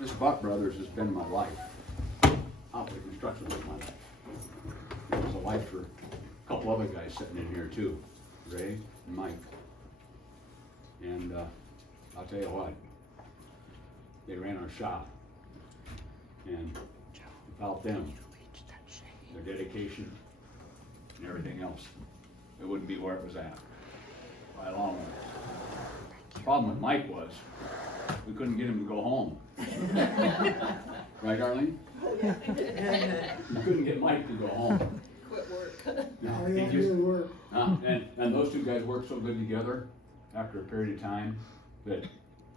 This Bart Brothers has been my life. Hauptly Construction was my life. It was a life for a couple other guys sitting in here too, Ray and Mike. And I'll tell you what, they ran our shop. And without them, their dedication and everything else, it wouldn't be where it was at by a long way. The problem with Mike was we couldn't get him to go home. Right, Arlene? Yeah. We couldn't get Mike to go home. Quit work. No, he just, work. And those two guys worked so good together after a period of time that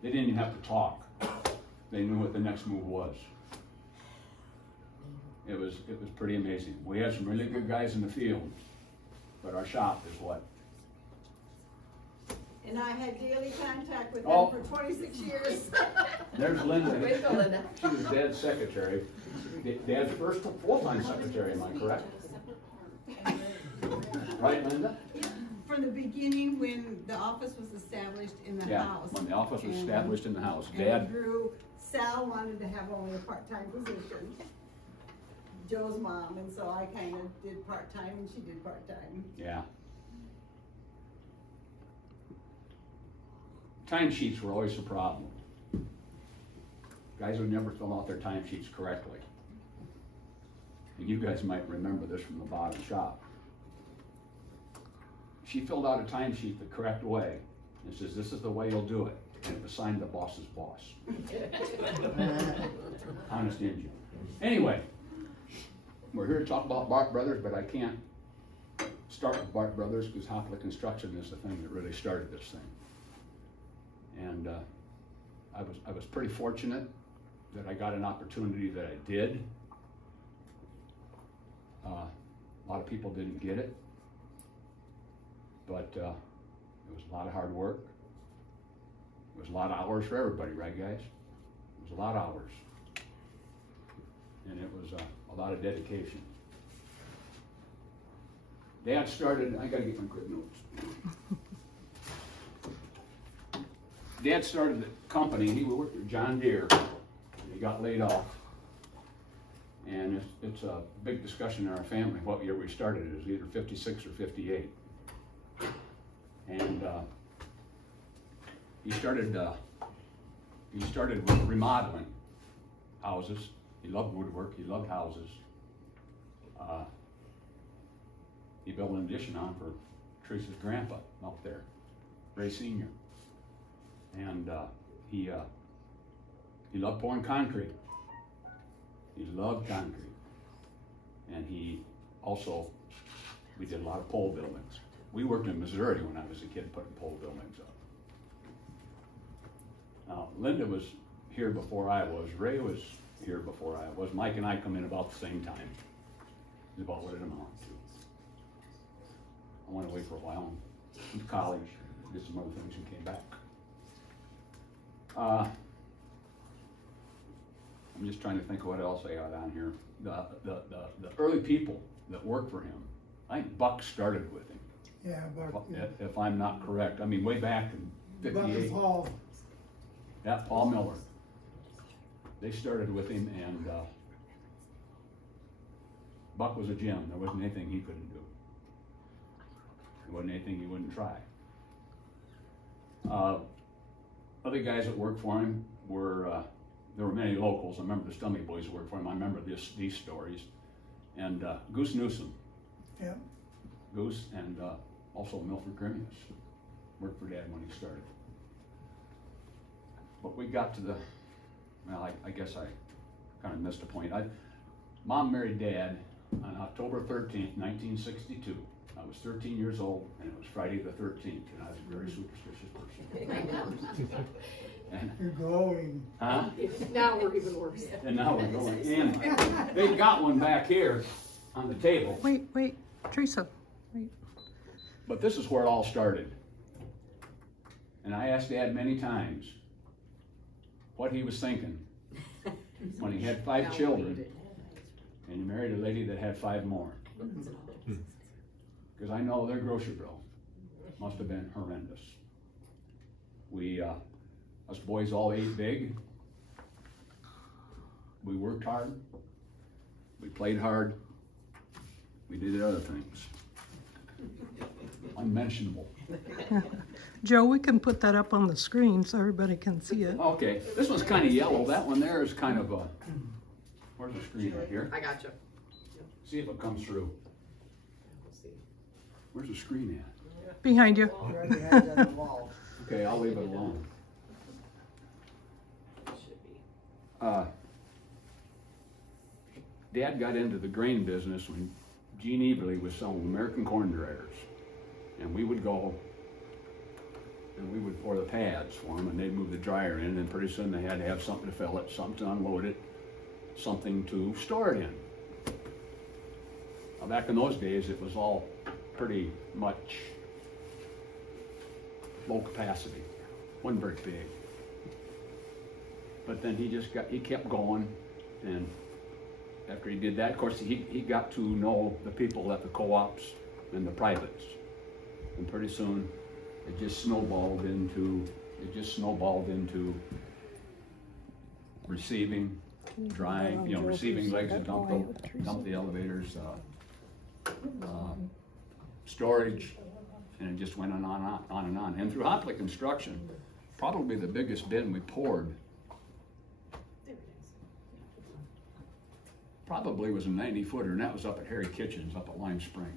they didn't even have to talk. They knew what the next move was. It was pretty amazing. We had some really good guys in the field, but our shop is what? And I had daily contact with them for 26 years. There's Linda. Way to go, Linda. She was Dad's secretary. Dad's first full-time secretary, am I correct? Right, Linda? From the beginning, when the office was established in the house. When the office was established in the house. And Dad grew. Sal wanted to have only a part-time position. Joe's mom, and so I kind of did part-time and she did part-time. Yeah. Timesheets were always a problem. Guys would never fill out their timesheets correctly. And you guys might remember this from the bottom shop. She filled out a timesheet the correct way and says, this is the way you'll do it. And it was signed the boss's boss. Honest Injun. Anyway, we're here to talk about Bart Brothers, but I can't start with Bart Brothers because Hauptly Construction is the thing that really started this thing. And I was pretty fortunate that I got an opportunity that I did. A lot of people didn't get it, but it was a lot of hard work. It was a lot of hours for everybody, right guys? It was a lot of hours. And it was a lot of dedication. Dad started, I gotta get my quick notes. Dad started the company, he worked at John Deere, and he got laid off. And it's a big discussion in our family what year we started. It was either 56 or 58. And he started with remodeling houses. He loved woodwork, he loved houses. He built an addition on for Teresa's grandpa up there, Ray Sr. And he loved pouring concrete. He loved concrete. And he also, we did a lot of pole buildings. We worked in Missouri when I was a kid putting pole buildings up. Now, Linda was here before I was. Ray was here before I was. Mike and I come in about the same time. It's about what it amounts to. I went away for a while, went to college, did some other things, and came back. I'm just trying to think of what else I got on here. The early people that worked for him, I think Buck started with him. Yeah, Buck. If I'm not correct. I mean, way back in 58. Paul. Yeah, Paul Miller. They started with him, and Buck was a gem. There wasn't anything he couldn't do. There wasn't anything he wouldn't try. Other guys that worked for him were, there were many locals. I remember the Stummy boys that worked for him. I remember these stories. And Goose Newsom. Yeah. Goose and also Milford Grimius worked for Dad when he started. But we got to the, well, I guess I kind of missed a point. Mom married Dad on October 13th, 1962. I was 13 years old, and it was Friday the 13th, and I was a very superstitious person. And, you're glowing. huh? Now we're even worse. And now we're going in. They've got one back here on the table. Wait, Teresa, wait. But this is where it all started. And I asked Dad many times what he was thinking when he had 5 children and he married a lady that had 5 more. Because I know their grocery bill must have been horrendous. We Us boys all ate big. We worked hard. We played hard. We did other things. Unmentionable. Joe, we can put that up on the screen so everybody can see it. Okay, this one's kind of yellow. That one there is kind of a, where's the screen right here? I got you. See if it comes through. Where's the screen at? Behind you. Already had it on the wall. Okay, I'll leave it alone. Dad got into the grain business when Gene Eberly was selling American corn dryers. And we would go and we would pour the pads for them, and they'd move the dryer in, and pretty soon they had to have something to fill it, something to unload it, something to store it in. Now, back in those days, it was all pretty much low capacity, wasn't very big. But then he kept going, and after he did that, of course, he got to know the people at the co-ops and the privates. And pretty soon, it just snowballed into receiving, drying, receiving legs and dump the elevators, storage, and it just went on and on. And through Hauptly Construction, probably the biggest bin we poured probably was a 90-footer, and that was up at Harry Kitchens, up at Lime Springs.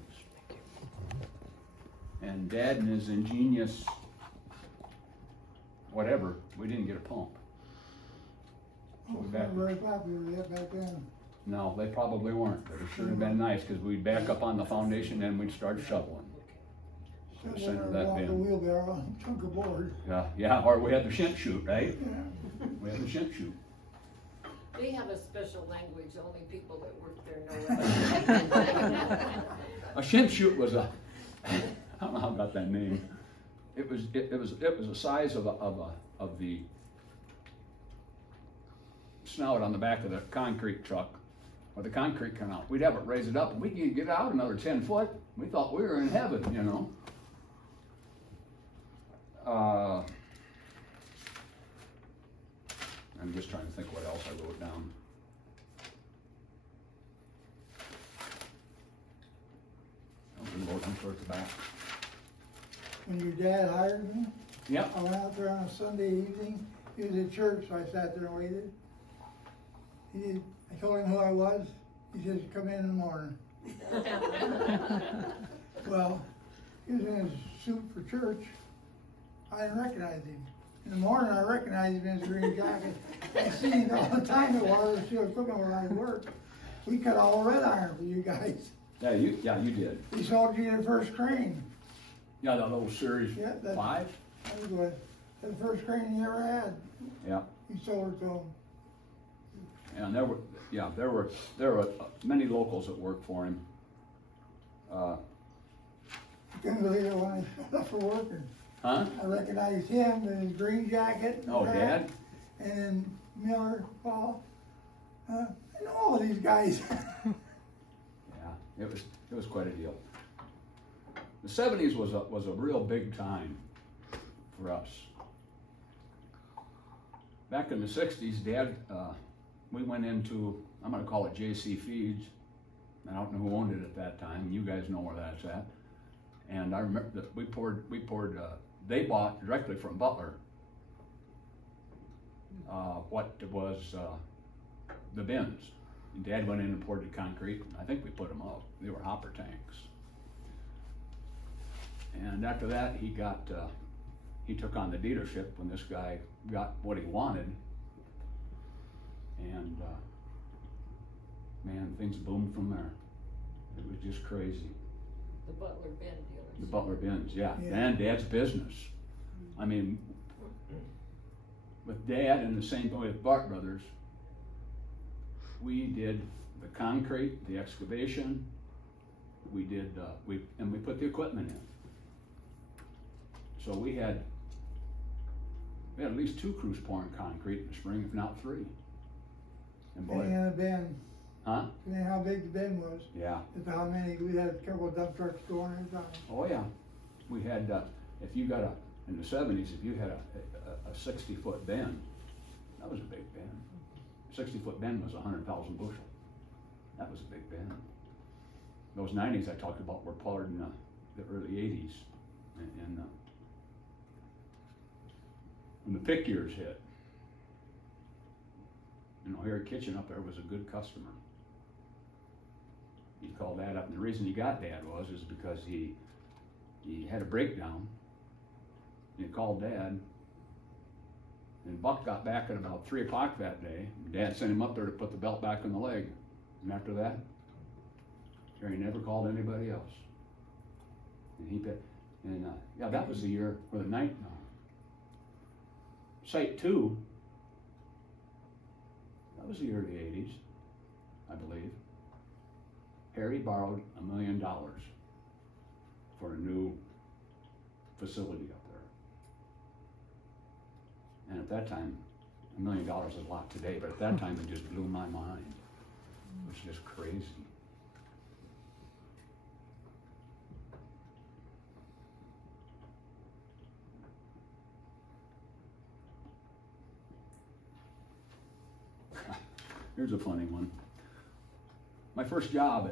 And Dad and his ingenious whatever, we didn't get a pump. So we Not very popular yet back then. No, they probably weren't, but it sure have been nice, because we'd back up on the foundation and we'd start shoveling. Sit Center there of and that walk the bin. wheelbarrow on a chunk of board. Yeah, or we had the Shimp Chute, right? Yeah. We had the Shimp Chute. They have a special language, only people that work there know. A Shimp Chute was a, I don't know how I got that name. It was the size of the snout on the back of the concrete truck, or the concrete canal. We'd have it raise it up, and we could get out another 10 foot. We thought we were in heaven, you know. I'm just trying to think what else I wrote down. I'm looking towards the back. When your dad hired me, Yep. I went out there on a Sunday evening. He was at church, so I sat there and waited. I told him who I was. He says, "Come in the morning." Well, he was in his suit for church. I didn't recognize him. In the morning, I recognized him in his green jacket. I see him all the time at Watersfield Equipment where I work. We cut all the red iron for you guys. Yeah, you did. He sold you the first crane. Yeah, that little series Yeah, that- 5. That was the first crane he ever had. Yeah. He sold it to him. And there were many locals that worked for him. I couldn't believe it when I showed up for work. And Huh? I recognized him in his green jacket. And Oh, hat. Dad? And then Miller, Paul. I know all of these guys. Yeah, it was quite a deal. The 70s was a real big time for us. Back in the 60s, Dad, we went into, I'm going to call it JC Feeds. I don't know who owned it at that time. You guys know where that's at. And I remember that they bought directly from Butler what was the bins. And Dad went in and poured the concrete. I think we put them up. They were hopper tanks. And after that, he took on the dealership when this guy got what he wanted. And man, things boomed from there. It was just crazy. The Butler bin dealers. The Butler bins, yeah. Yeah. And Dad's business. I mean, with Dad and the same way with Bart Brothers, we did the concrete, the excavation. We did, we put the equipment in. So we had at least 2 crews pouring concrete in the spring, if not 3. And boy, Depending on the bin. huh? Depending how big the bin was. Yeah. That's how many. We had a couple of dump trucks going at a time. Oh yeah. We had, if you got In the 70s, if you had a 60-foot bend, that was a big bend. 60-foot bend was 100,000 bushel. That was a big bend. Those 90s I talked about were plowed in the early 80s. And when the pick years hit, you know, Harry Kitchen up there was a good customer. He called Dad up, and the reason he got Dad is because he had a breakdown. He called Dad, and Buck got back at about 3 o'clock that day. Dad sent him up there to put the belt back in the leg. And after that, Harry never called anybody else. And yeah, that was the year, or the night, Site 2, that was the early 80s, I believe. Harry borrowed $1 million for a new facility up there. And at that time, $1 million is a lot today, but at that time it just blew my mind. It was just crazy. Here's a funny one. My first job,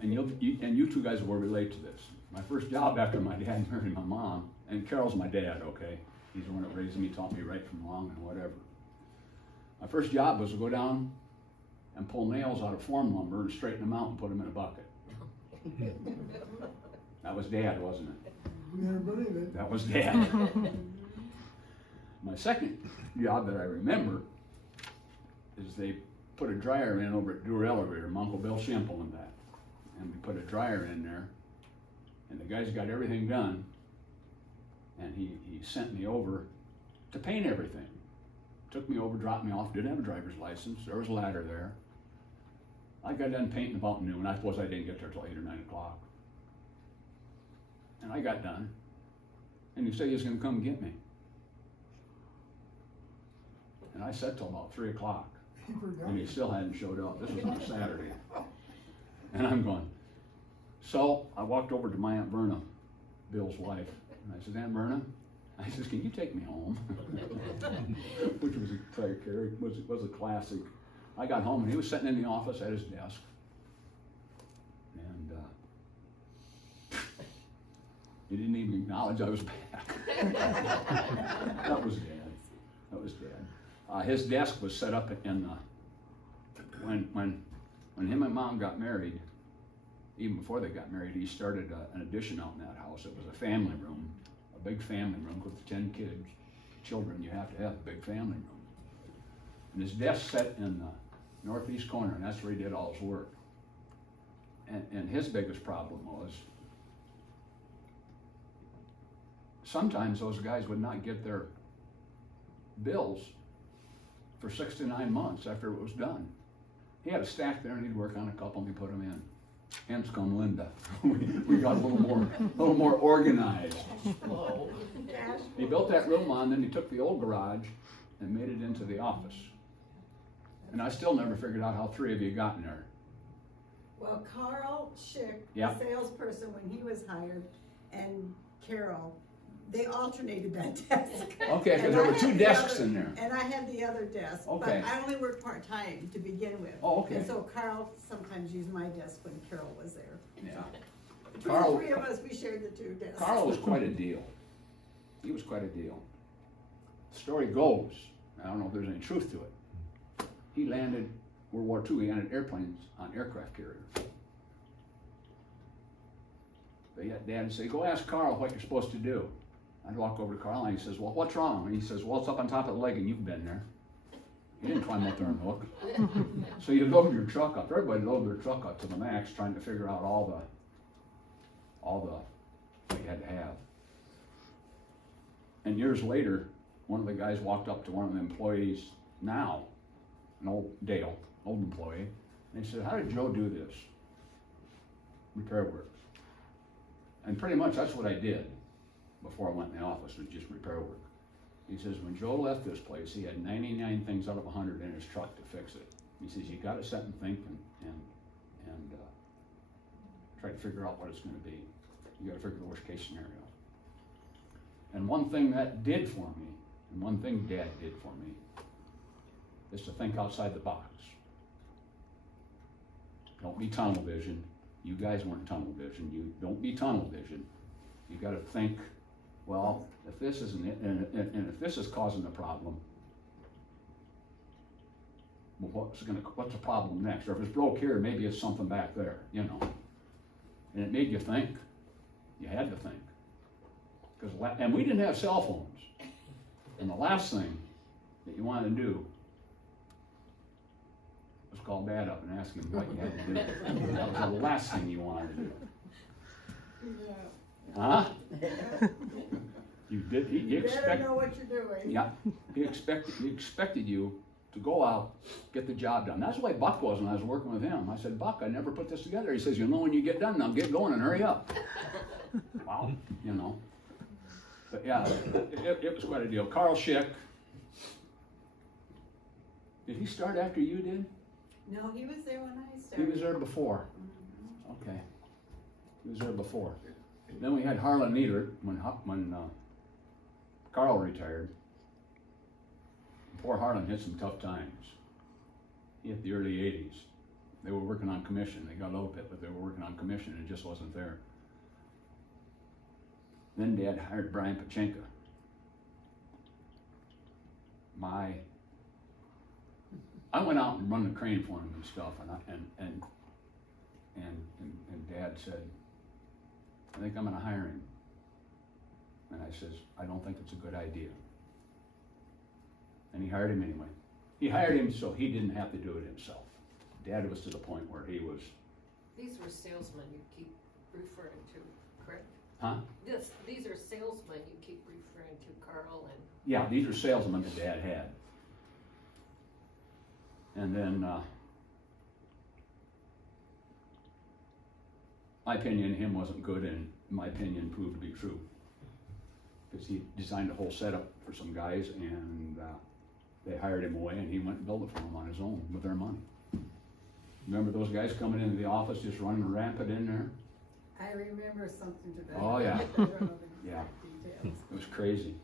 and you two guys will relate to this. My first job after my dad married my mom, and Carroll's my dad, okay? He's the one that raised me, taught me right from wrong and whatever. My first job was to go down and pull nails out of form lumber and straighten them out and put them in a bucket. That was Dad, wasn't it? Never believe it. That was Dad. My second job that I remember is they put a dryer in over at Dewar Elevator. My Uncle Bill Shimp owned that. And we put a dryer in there, and the guys got everything done, and he sent me over to paint everything. Took me over, dropped me off, didn't have a driver's license, there was a ladder there. I got done painting about noon. I suppose I didn't get there till 8 or 9 o'clock. And I got done, and he said he was gonna come get me. And I sat till about 3 o'clock. And he still hadn't showed up. This was on a Saturday. And I'm going, so I walked over to my Aunt Verna, Bill's wife, and I said, Aunt Verna, I says, can you take me home? Which was a classic. I got home and he was sitting in the office at his desk. And he didn't even acknowledge I was back. That was Dad. That was Dad. His desk was set up in when him and Mom got married. Even before they got married, he started an addition out in that house. It was a family room, a big family room with 10 children. You have to have a big family room. And his desk sat in the northeast corner, and that's where he did all his work. And his biggest problem was sometimes those guys would not get their bills for 6 to 9 months after it was done. He had a stack there, and he'd work on a couple, and he'd put them in. Hence come Linda. we got a little more organized. He built that room on, then he took the old garage and made it into the office. And I still never figured out how 3 of you got in there. Well, Carl Schick, Yep. the salesperson, when he was hired, and Carroll, they alternated that desk. Okay, because there were 2 desks in there. And I had the other desk, Okay. but I only worked part-time to begin with. Oh, okay. And so Carl sometimes used my desk when Carroll was there. Yeah. Between Carl- the 3 of us, we shared the 2 desks. Carl was quite a deal. He was quite a deal. The story goes, I don't know if there's any truth to it. He landed, World War II, he landed airplanes on aircraft carriers. They had Dad say, go ask Carl what you're supposed to do. I'd walk over to Carl and he says, well, what's wrong? And he says, well, it's up on top of the leg and you've been there. He didn't climb up there and look. So you load your truck up. Everybody loaded their truck up to the max trying to figure out all the what you had to have. And years later, one of the guys walked up to one of the employees now, an old Dale, old employee, and he said, how did Joe do this? Repair work. And pretty much that's what I did before I went in the office, was just repair work. He says, when Joe left this place, he had 99 things out of 100 in his truck to fix it. He says, you got to sit and think and try to figure out what it's going to be. You got to figure the worst case scenario. And one thing that did for me, and one thing Dad did for me, is to think outside the box. Don't be tunnel vision. You guys weren't tunnel vision. You don't be tunnel vision. You got to think, well, if this isn't it, and if this is causing the problem, well, what's the problem next? Or if it's broke here, maybe it's something back there, you know. And it made you think. You had to think. And we didn't have cell phones. And the last thing that you wanted to do was call Dad up and ask him what you had to do. That was the last thing you wanted to do. Yeah. Huh? You did. He better know what you're doing. Yeah. He expected you to go out, get the job done. That's the way Buck was when I was working with him. I said, Buck, I never put this together. He says, you'll know when you get done. Now get going and hurry up. Well, you know. But yeah, it was quite a deal. Carl Schick. Did he start after you did? No, he was there when I started. He was there before. Mm-hmm. Okay. He was there before. Then we had Harlan Nieder when Carl retired. Poor Harlan hit some tough times. He hit the early 80s. They were working on commission. They got a little bit, but they were working on commission and it just wasn't there. Then Dad hired Brian Pachenka. I went out and run the crane for him and stuff, and Dad said, I think I'm going to hire him. And I says, I don't think it's a good idea. And he hired him anyway. He hired him so he didn't have to do it himself. Dad was to the point where he was. These were salesmen you keep referring to, correct? Huh? Yes, these are salesmen you keep referring to, Carl and. Yeah, these are salesmen that Dad had. And then, my opinion, him wasn't good, and my opinion proved to be true. Because he designed a whole setup for some guys, and they hired him away, and he went and built it for them on his own with their money. Remember those guys coming into the office just running rampant in there? I remember something to that. Oh, yeah. I don't know the Yeah. exact details. It was crazy.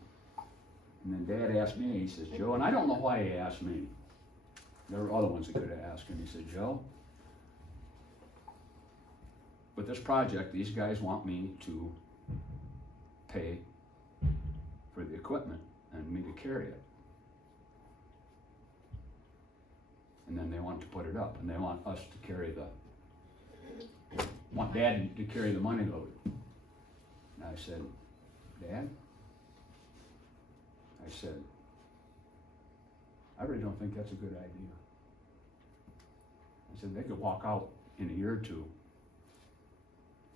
And then Dad asked me, he says, Joe, and I don't know why he asked me. There were other ones that could have asked him. He said, Joe, with this project, these guys want me to pay for the equipment and me to carry it. And then they want to put it up, and they want us to carry want Dad to carry the money load. And I said, Dad, I said, I really don't think that's a good idea. I said, they could walk out in a year or two,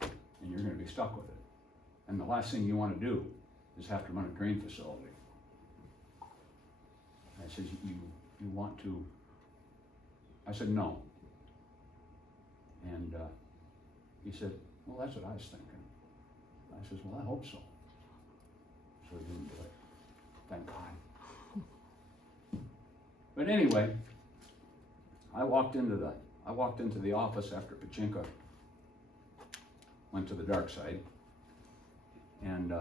and you're going to be stuck with it. And the last thing you want to do is have to run a grain facility. I said, you want to? I said, no. And he said, well, that's what I was thinking. I said, well, I hope so. So he didn't do it. Thank God. But anyway, I walked into the office after Pachinko went to the dark side, and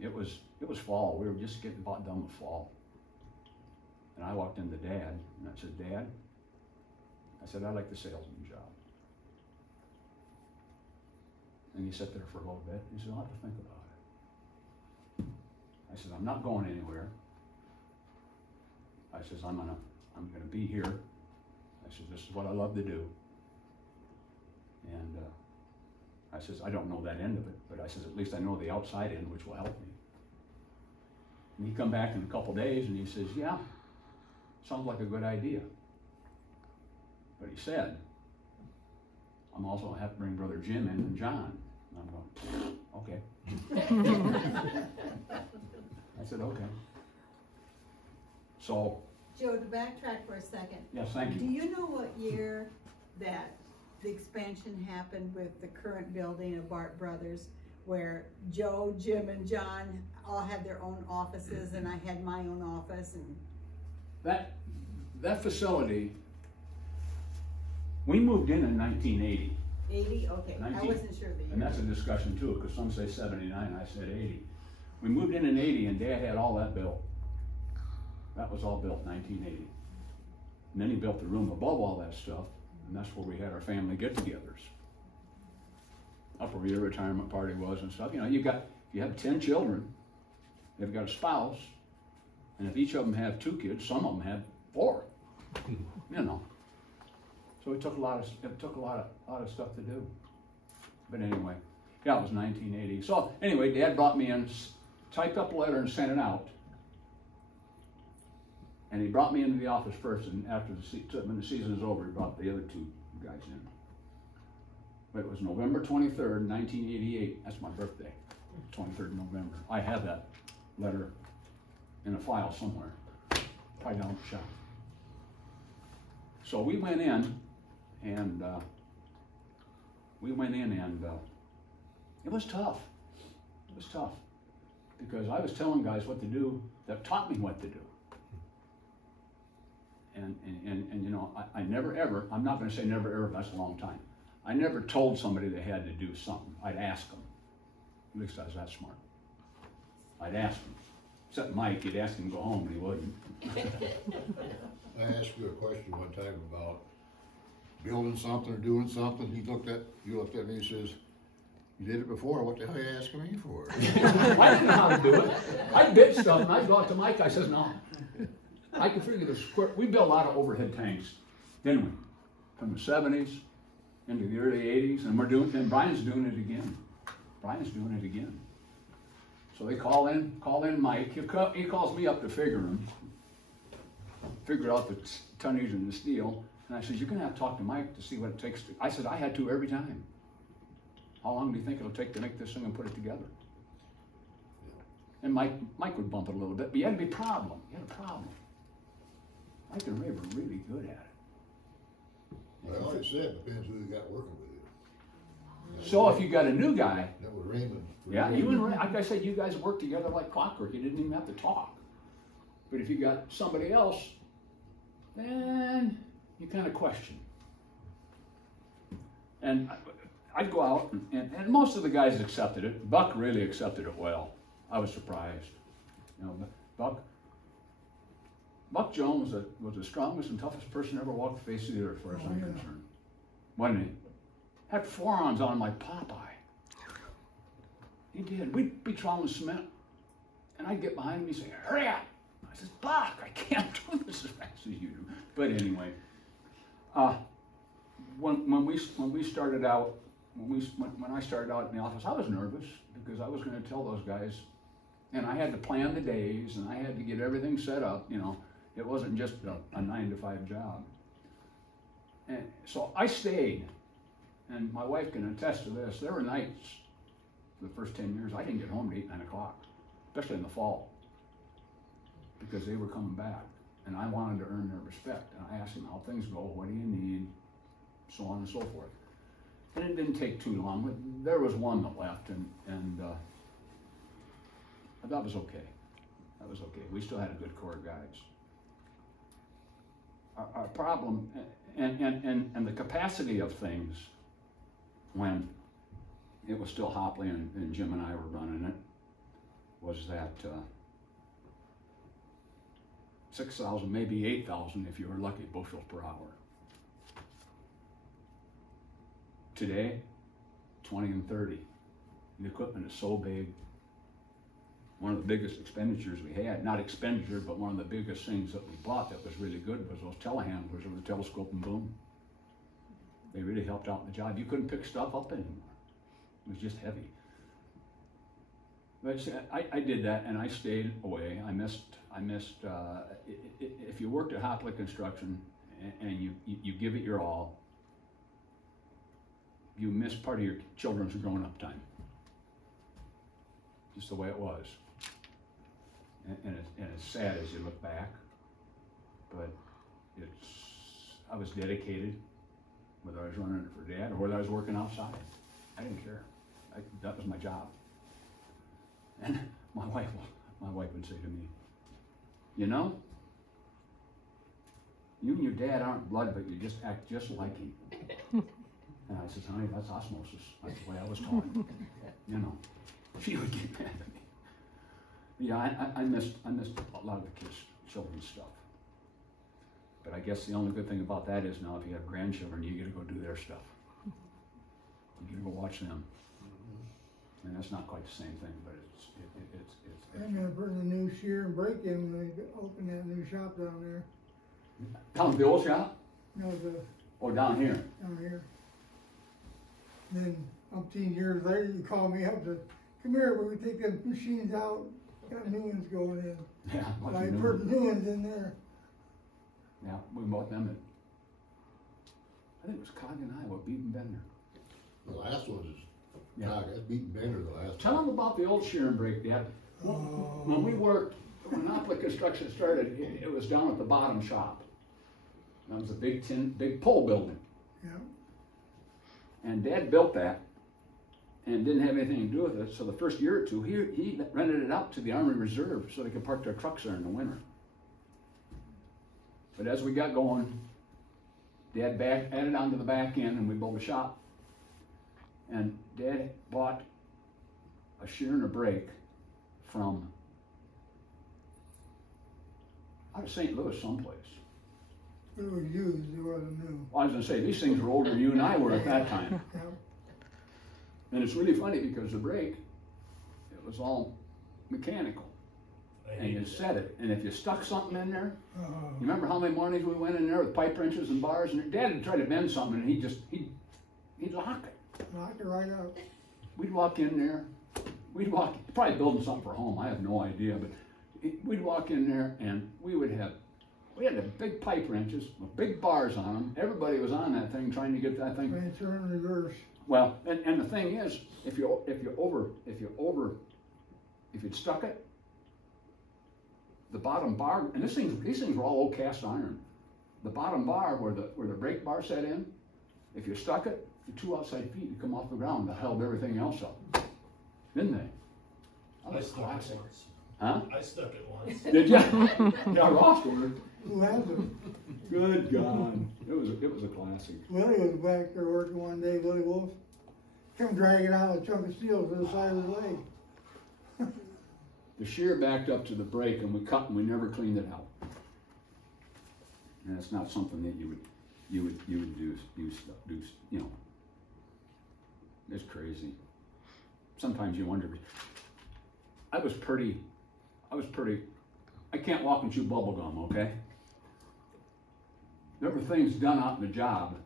it was fall. We were just getting about done with fall, and I walked into Dad, and I said, Dad, I said, I like the salesman job. And he sat there for a little bit. He said, I'll have to think about it. I said, I'm not going anywhere. I says, I'm gonna be here. I says, this is what I love to do. And I says, I don't know that end of it, but I says, at least I know the outside end, which will help me. And he come back in a couple days and he says, yeah, sounds like a good idea. But he said, I'm also gonna have to bring Brother Jim in and John. And I'm going, okay. I said, okay. So. Joe, to backtrack for a second. Yes, thank you. Do you know what year that the expansion happened with the current building of Bart Brothers, where Joe, Jim, and John all had their own offices, and I had my own office, and that facility, we moved in 1980. 80? Okay, I wasn't sure the year. And that's a discussion too, because some say 79, I said 80. We moved in 80 and Dad had all that built. That was all built in 1980. And then he built the room above all that stuff, and that's where we had our family get-togethers. Up where your retirement party was and stuff. You know, if you have 10 children, they've got a spouse, and if each of them have 2 kids, some of them have 4. You know. So it took a lot of stuff to do. But anyway, yeah, it was 1980. So anyway, Dad brought me in, typed up a letter and sent it out. And he brought me into the office first, and after when the season is over, he brought the other 2 guys in. But it was November 23rd, 1988. That's my birthday, 23rd of November. I have that letter in a file somewhere, probably down at the shop. So we went in, and it was tough. It was tough because I was telling guys what to do that taught me what to do. And you know, I never ever, I'm not going to say never ever, that's a long time. I never told somebody they had to do something. I'd ask them. At least I was that smart. I'd ask them. Except Mike, you'd ask him to go home, and he wouldn't. I asked you a question one time about building something or doing something. You looked at me and says, "You did it before, what the hell are you asking me for?" I didn't know how to do it. I bid stuff, and I'd go out to Mike, I says, no. I can figure the square. We built a lot of overhead tanks, didn't we? From the 70s into the early 80s, and Brian's doing it again. Brian's doing it again. So they call in Mike. He calls me up to figure out the tonnage and the steel. And I said, you're going to have to talk to Mike to see what it takes to. I said, I had to every time. How long do you think it'll take to make this thing and put it together? And Mike would bump it a little bit, but you had a problem. You had a problem. Mike and Ray were really good at it. Well, like I said, depends who you got working with you. So if you got a new guy, that was Raymond. yeah, you and Ray, like I said, you guys worked together like clockwork. You didn't even have to talk. But if you got somebody else, then you kind of question. And I'd go out, and most of the guys accepted it. Buck really accepted it well. I was surprised. You know, Buck Jones was the strongest and toughest person ever walked the face of the earth, as far as I'm concerned. Wasn't he? Had forearms on him like Popeye. He did. We'd be troweling cement, and I'd get behind him and he'd say, hurry up. I said, Buck, I can't do this as fast as you do. But anyway, when we started out, when I started out in the office, I was nervous because I was going to tell those guys, and I had to plan the days, and I had to get everything set up, you know. It wasn't just a 9-to-5 job. And so I stayed, and my wife can attest to this. There were nights, for the first 10 years, I didn't get home to 8, 9 o'clock, especially in the fall, because they were coming back, and I wanted to earn their respect. And I asked them how things go, what do you need, so on and so forth. And it didn't take too long. There was one that left, and that was okay. That was okay. We still had a good core of guys. Our problem, and the capacity of things, when it was still Hauptly and Jim and I were running it, was that 6,000, maybe 8,000 if you were lucky, bushels per hour. Today, 20 and 30. The equipment is so big. One of the biggest expenditures we had, not expenditure, but one of the biggest things that we bought that was really good was those telehandlers with the telescope and boom. They really helped out in the job. You couldn't pick stuff up anymore. It was just heavy. But I did that, and I stayed away. I missed. If you worked at Hauptly Construction and you give it your all, you miss part of your children's grown-up time. Just the way it was. And it's sad as you look back, but I was dedicated, whether I was running it for Dad or whether I was working outside. I didn't care. That was my job. And my wife would say to me, you know, you and your dad aren't blood, but you just act just like him. And I said, honey, that's osmosis. That's the way I was taught. You know, she would get mad at me. Yeah, I missed a lot of the kids' children's stuff. But I guess the only good thing about that is now if you have grandchildren, you get to go do their stuff. You get to go watch them. And that's not quite the same thing, but it's. I'm gonna bring the new shear and break in when they open that new shop down there. Down at the old shop? No, Or down here? down here. Then umpteen years later, you call me up to, come here, we're gonna take the machines out, got new ones going in. Yeah. But I put new ones in there. Yeah, we bought them at, I think it was Cog and Iowa, Beaton Bender. The last one is, Yeah. God, that's beating Bender the last Tell one. them about the old shear and break, Dad. When we worked, when Hauptly Construction started, it was down at the bottom shop. That was a big pole building. Yeah. And Dad built that and didn't have anything to do with it. So the first year or two, he rented it out to the Army Reserve so they could park their trucks there in the winter. But as we got going, Dad added onto the back end and we built a shop. And Dad bought a shear and a brake from out of St. Louis someplace. It was used, it wasn't new. Well, I was gonna say, these things were older than you and I were at that time. Yeah. And it's really funny because the brake, it was all mechanical. And you set it, and if you stuck something in there, you remember how many mornings we went in there with pipe wrenches and bars, and Dad would try to bend something, and he'd lock it. Knock it right out. We'd walk in there, probably building something for home, I have no idea, but we'd walk in there, and we had the big pipe wrenches with big bars on them. Everybody was on that thing trying to get that thing. When you turn reverse. Well, and the thing is, if you'd stuck it, the bottom bar, and these things were all old cast iron. The bottom bar where the brake bar set in, if you stuck it, the two outside feet would come off the ground that held everything else up. Didn't they? That was classic. Huh? I stuck it once. Did you? Yeah, Ross would. Who has it? Good God. It was a classic. Willie was back there working one day, Willie Wolf. Come dragging out a chunk of steel to the side of his leg. The shear backed up to the brake and we cut and we never cleaned it out. And it's not something that you would do, you know. It's crazy. Sometimes you wonder. I can't walk and chew bubble gum, okay? There were things done out in the job.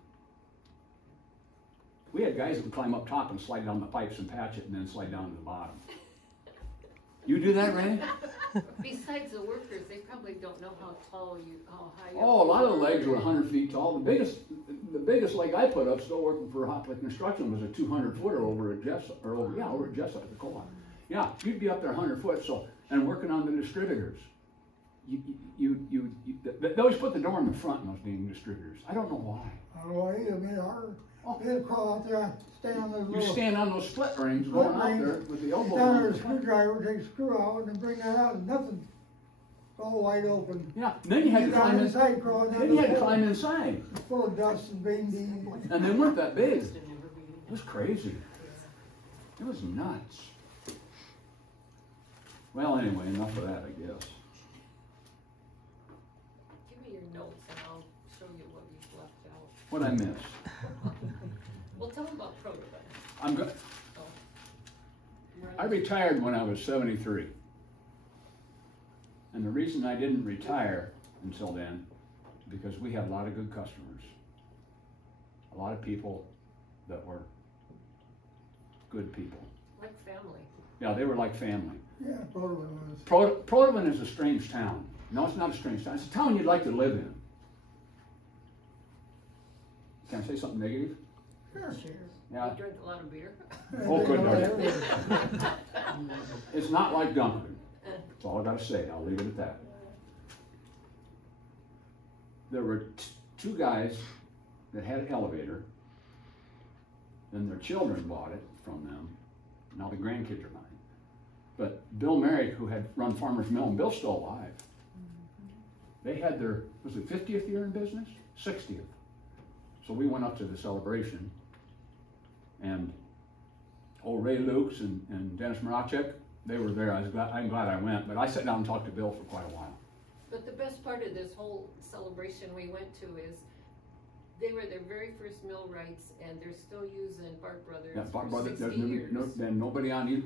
We had guys that would climb up top and slide down the pipes and patch it and then slide down to the bottom. You do that, Randy? Besides the workers, they probably don't know how high you Oh, a lot of the legs were 100 feet tall. The biggest leg I put up, still working for Hauptly Construction, was a 200-footer over at Jessup, over at Jessup at the co-op. Yeah, you'd be up there 100 foot, and working on the distributors. They always put the door in the front in those dang distributors. I don't know why. I don't know either, made it harder. They had to crawl out there, stand on those You little, stand on those split rings going out there with the elbow. down there with a screwdriver, take a screw out and bring that out, and nothing. It's all wide open. Yeah, and then you had to Get down climb inside, crawl down Then you had to the climb hole. inside. It's full of dust and beans. And they weren't that big. It was crazy. It was nuts. Well, anyway, enough of that, I guess. Give me your notes and I'll show you what you've left out. What I missed. Well, tell them about Protivin. I'm good. Oh. I retired when I was 73. And the reason I didn't retire until then, because we had a lot of good customers. A lot of people that were good people. Like family. Yeah, they were like family. Yeah, Protivin was. Protivin is a strange town. No, it's not a strange town. It's a town you'd like to live in. Can I say something negative? Sure. Yeah. You drink a lot of beer. Oh, good Lord. It's not like Dunkerton. That's all I gotta say. I'll leave it at that. There were two guys that had an elevator. Then their children bought it from them. Now the grandkids are mine. But Bill Merrick, who had run Farmer's Mill, and Bill's still alive. They had their, was it 50th year in business? 60th. So we went up to the celebration. And old Ray Lukes and Dennis Marachek, they were there. I'm glad I went, but I sat down and talked to Bill for quite a while. But the best part of this whole celebration we went to is they were their very first millwrights, and they're still using Bart Brothers Yeah, Bart for Brothers, 60 years. then nobody on either,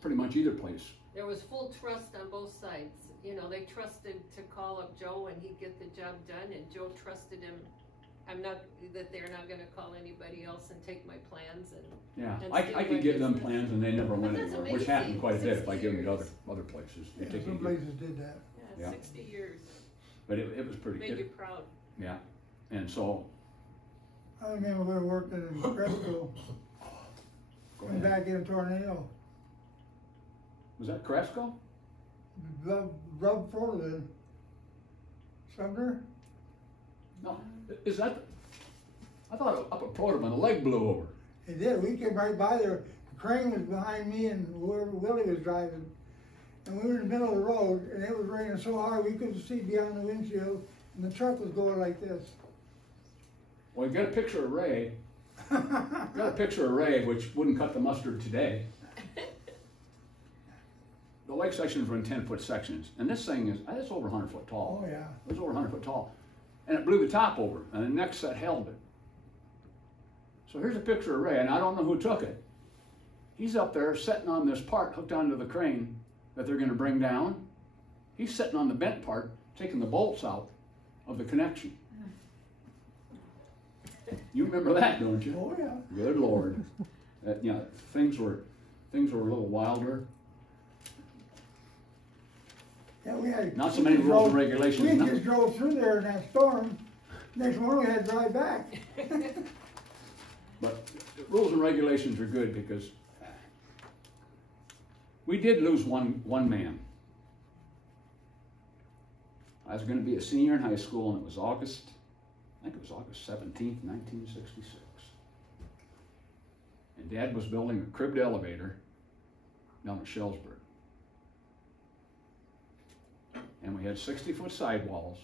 pretty much either place. There was full trust on both sides. You know, they trusted to call up Joe and he'd get the job done, and Joe trusted him. That they're not gonna call anybody else and take my plans and. Yeah, and I steal could my give them business. plans and they never went that's anywhere, which amazing. happened quite a bit if I 60 give them to years. other places. They Yeah, take some it. places did that. Yeah, Yeah. 60 years. But it was pretty Made good. you proud. Yeah, and so, I remember we were working in Cresco, go went ahead. back in a tornado. Was that Cresco? Rub Protivin. Sumner? No, is that, I thought up at Protivin, a leg blew over. It did. We came right by there. The crane was behind me and whoever Willie was driving. And we were in the middle of the road and it was raining so hard we couldn't see beyond the windshield and the truck was going like this. Well, you got a picture of Ray, which wouldn't cut the mustard today. The lake sections were in 10-foot sections, and this thing is, it's over 100 foot tall. Oh yeah. It was over 100 foot tall. And it blew the top over, and the next set held it. So here's a picture of Ray, and I don't know who took it. He's up there sitting on this part hooked onto the crane that they're gonna bring down. He's sitting on the bent part, taking the bolts out of the connection. You remember that, don't you? Oh yeah. Good Lord. You know, things were a little wilder. Yeah, we had. Not so many rules and regulations. We No. just drove through there in that storm. Next morning we had to drive back. But the rules and regulations are good because we did lose one man. I was going to be a senior in high school, and it was August 17th, 1966. And Dad was building a cribbed elevator down at Shellsburg. And we had 60-foot sidewalls,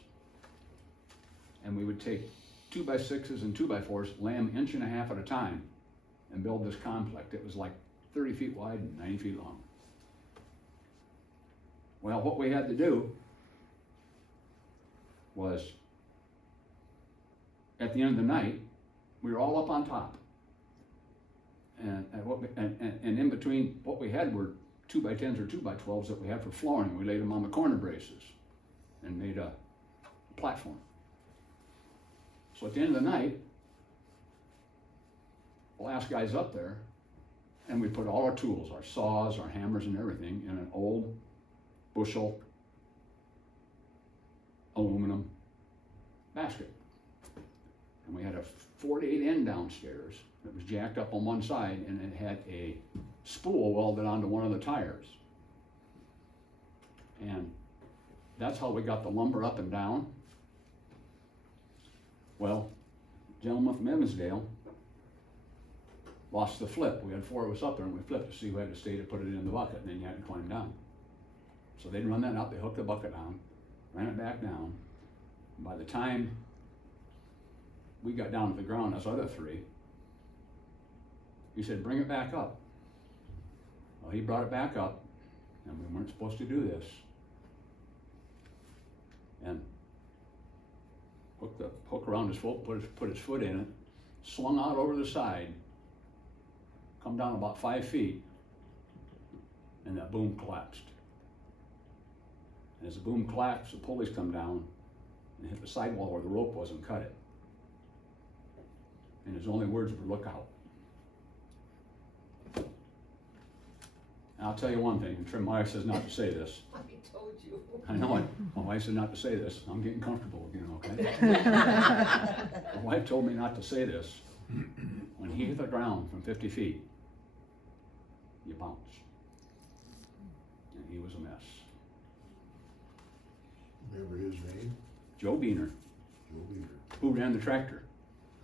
and we would take 2x6s and 2x4s, lay them 1.5 inches at a time, and build this complex. It was like 30 feet wide and 90 feet long. Well, what we had to do was, at the end of the night, we were all up on top. And in between, what we had were 2x10s or 2x12s that we had for flooring. We laid them on the corner braces and made a platform. So at the end of the night, the last guy's up there, and we put all our tools, our saws, our hammers and everything, in an old bushel aluminum basket. And we had a 48 end downstairs that was jacked up on one side, and it had a spool welded onto one of the tires. And that's how we got the lumber up and down. Well, gentleman from Evansdale lost the flip. We had 4 of us up there, and we flipped to see who had to stay to put it in the bucket, and then you had to climb down. So they'd run that out, they hooked the bucket down, ran it back down. And by the time we got down to the ground, us other 3, he said, "Bring it back up." Well, he brought it back up, and we weren't supposed to do this. And hooked the hook around his foot, put his foot in it, swung out over the side, come down about 5 feet, and that boom collapsed. And as the boom collapsed, the pulleys come down and hit the sidewall where the rope was and cut it. And his only words were, "Look out." And I'll tell you one thing, and my wife says not to say this. I told you. I know it. My wife said not to say this. I'm getting comfortable again, okay? My wife told me not to say this. When he hit the ground from 50 feet, you bounce. And he was a mess. Remember his name? Joe Beener. Joe Beaver. Who ran the tractor?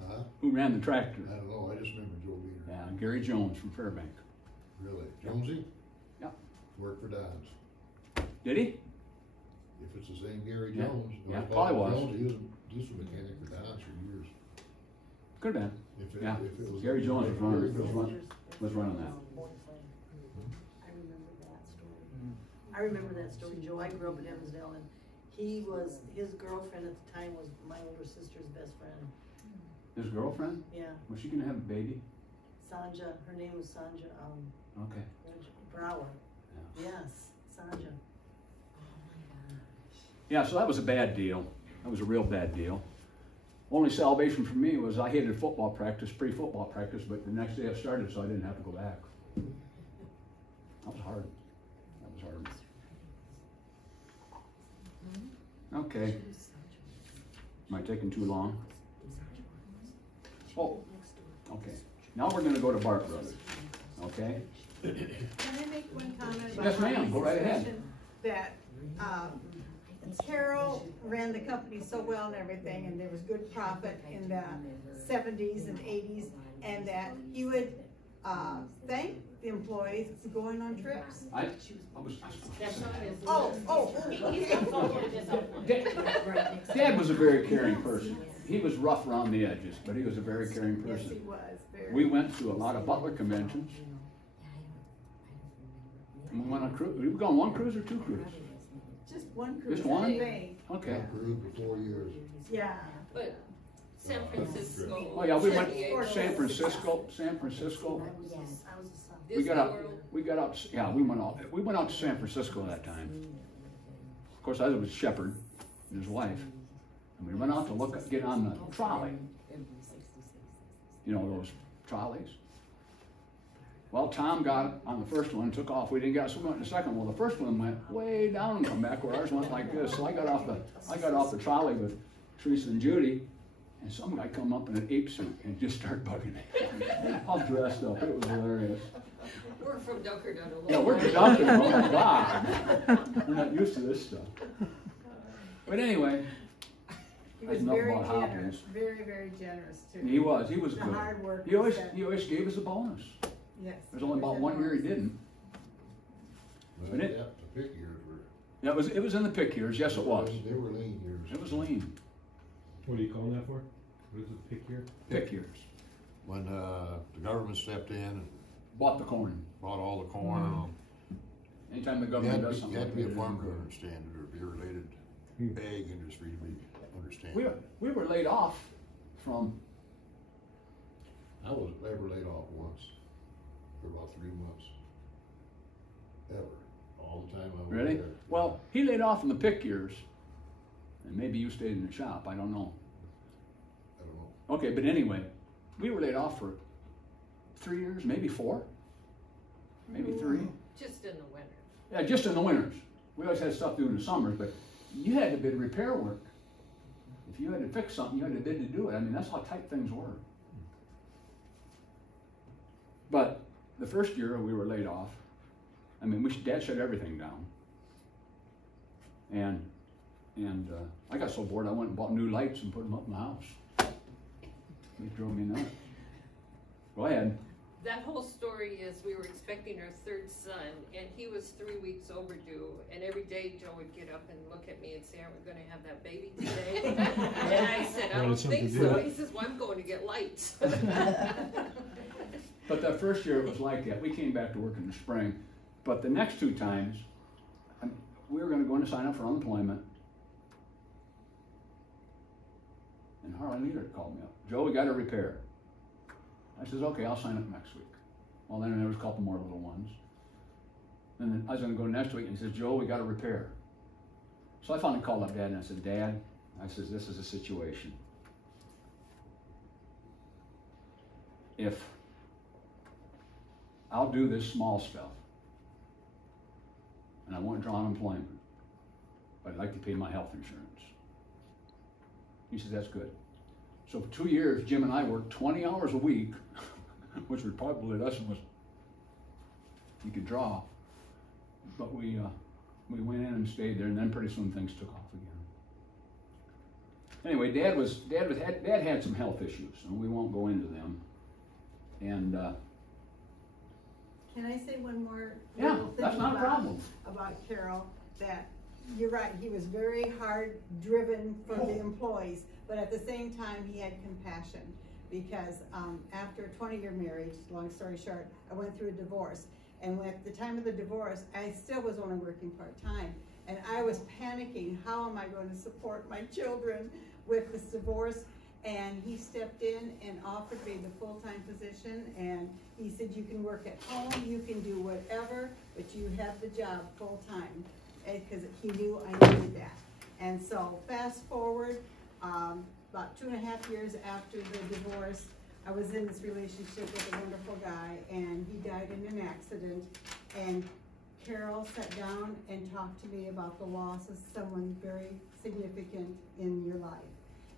Huh? Who ran the tractor? I don't know, I just remember Joe Beaver. Yeah, Gary Jones from Fairbank. Really? Jonesy? Yeah. Worked for Dodds. Did he? If it's the same Gary Yeah. Jones. Yeah, my probably father was. Jones, he was a diesel mechanic for Dodds for years. Could have been. If it, Yeah. if it was Gary Jones was running, Gary Jones. was running that. I remember that I remember that story, Joe. I grew up in Evansdale, and his girlfriend at the time was my older sister's best friend. His girlfriend? Yeah, Was she gonna have a baby? Sanja, her name was Sanja, Okay. Brower. Yeah. Yes, Sanja. Yeah, so that was a bad deal. That was a real bad deal. Only salvation for me was I hated football practice, pre-football practice, but the next day I started, so I didn't have to go back. That was hard. That was hard. Okay. Am I taking too long? Oh, okay. Now we're gonna go to Bart Brothers, okay? Can I make one comment about? Yes, ma'am, go right ahead. That, Carroll ran the company so well and everything, and there was good profit in the 70s and 80s, and that he would, thank the employees for going on trips. I was. Dad was a very caring person. He was rough around the edges, but he was a very caring Yes, person. he was, very. We went to a lot of Butler conventions. And we went on cruise. We've gone one cruise or two cruises? Just one cruise. Just one? in May. Okay. Approved for 4 years. Yeah. But San Francisco. Oh yeah, we went 78. San Francisco. San Francisco. I was a son. We Disney got out. World. We got out. Yeah, we went out to San Francisco that time. Of course, I was with Shepherd and his wife, and we went out to get on the trolley. You know those trolleys. Well, Tom got on the first one, took off. We didn't get, so we went in the second one. Well, the first one went way down and come back, where ours went like this. So I got off the trolley with Teresa and Judy, and some guy come up in an ape suit and just started bugging me. All dressed up. It was hilarious. We're from Dunkerton. Yeah, we're from Dunkerton. Oh my God, we're not used to this stuff. But anyway, He I was know very about generous, Hopkins. very, very generous too. He was The good. hard work. He always gave us a bonus. Yes. There's only about 1 year he didn't. But But it- yeah, the pick years were. Yeah, it was in the pick years. Yes, it was. They were lean years. It was lean. What are you calling that for? What is it, pick here? Pick years. When, the government stepped in and Bought the corn. bought all the corn. Anytime the You government had does to something. be like a that, farmer they to do. understand it, or be related Hmm. ag industry to be understand. We were laid off from. I was ever laid off once for about 3 months. Ever. All the time I was Really? there. Well, he laid off in the pick years, and maybe you stayed in the shop. I don't know. I don't know. Okay, but anyway, we were laid off for 3 years, maybe 4, maybe 3. Just in the winter. Yeah, just in the winters. We always had stuff to do in the summers, but you had to bid repair work. If you had to fix something, you had to bid to do it. I mean, that's how tight things were. But the first year we were laid off, I mean, Dad shut everything down. And I got so bored I went and bought new lights and put them up in the house. It drove me nuts. Go ahead. That whole story is we were expecting our third son, and he was 3 weeks overdue. And every day Joe would get up and look at me and say, "Aren't we going to have that baby today?" And I said, "I don't think so." He says, "Well, I'm going to get lights." But that first year it was like that. We came back to work in the spring. But the next 2 times, we were going to go in to sign up for unemployment. And Harley Leader called me up. "Joe, we got a repair." I says, "Okay, I'll sign up next week." Well, then there was a couple more little ones. And then I was going to go next week, and he says, "Joe, we got a repair." So I finally called up Dad and I said, "Dad," I says, "this is a situation. If I'll do this small stuff, and I won't draw unemployment, but I'd like to pay my health insurance." He says, "That's good." So for 2 years, Jim and I worked 20 hours a week, which was probably less than you could draw. But we went in and stayed there, and then pretty soon things took off again. Anyway, Dad had some health issues, and we won't go into them. And Can I say one more? yeah, little thing that's not a problem. About Carroll, that you're right, he was very hard driven for the employees, but at the same time, he had compassion. Because after a 20-year marriage, long story short, I went through a divorce. And at the time of the divorce, I still was only working part-time. And I was panicking, how am I going to support my children with this divorce? And he stepped in and offered me the full-time position, and he said, you can work at home, you can do whatever, but you have the job full-time, because he knew I needed that. And so fast forward, about 2.5 years after the divorce, I was in this relationship with a wonderful guy, and he died in an accident, and Carroll sat down and talked to me about the loss of someone very significant in your life.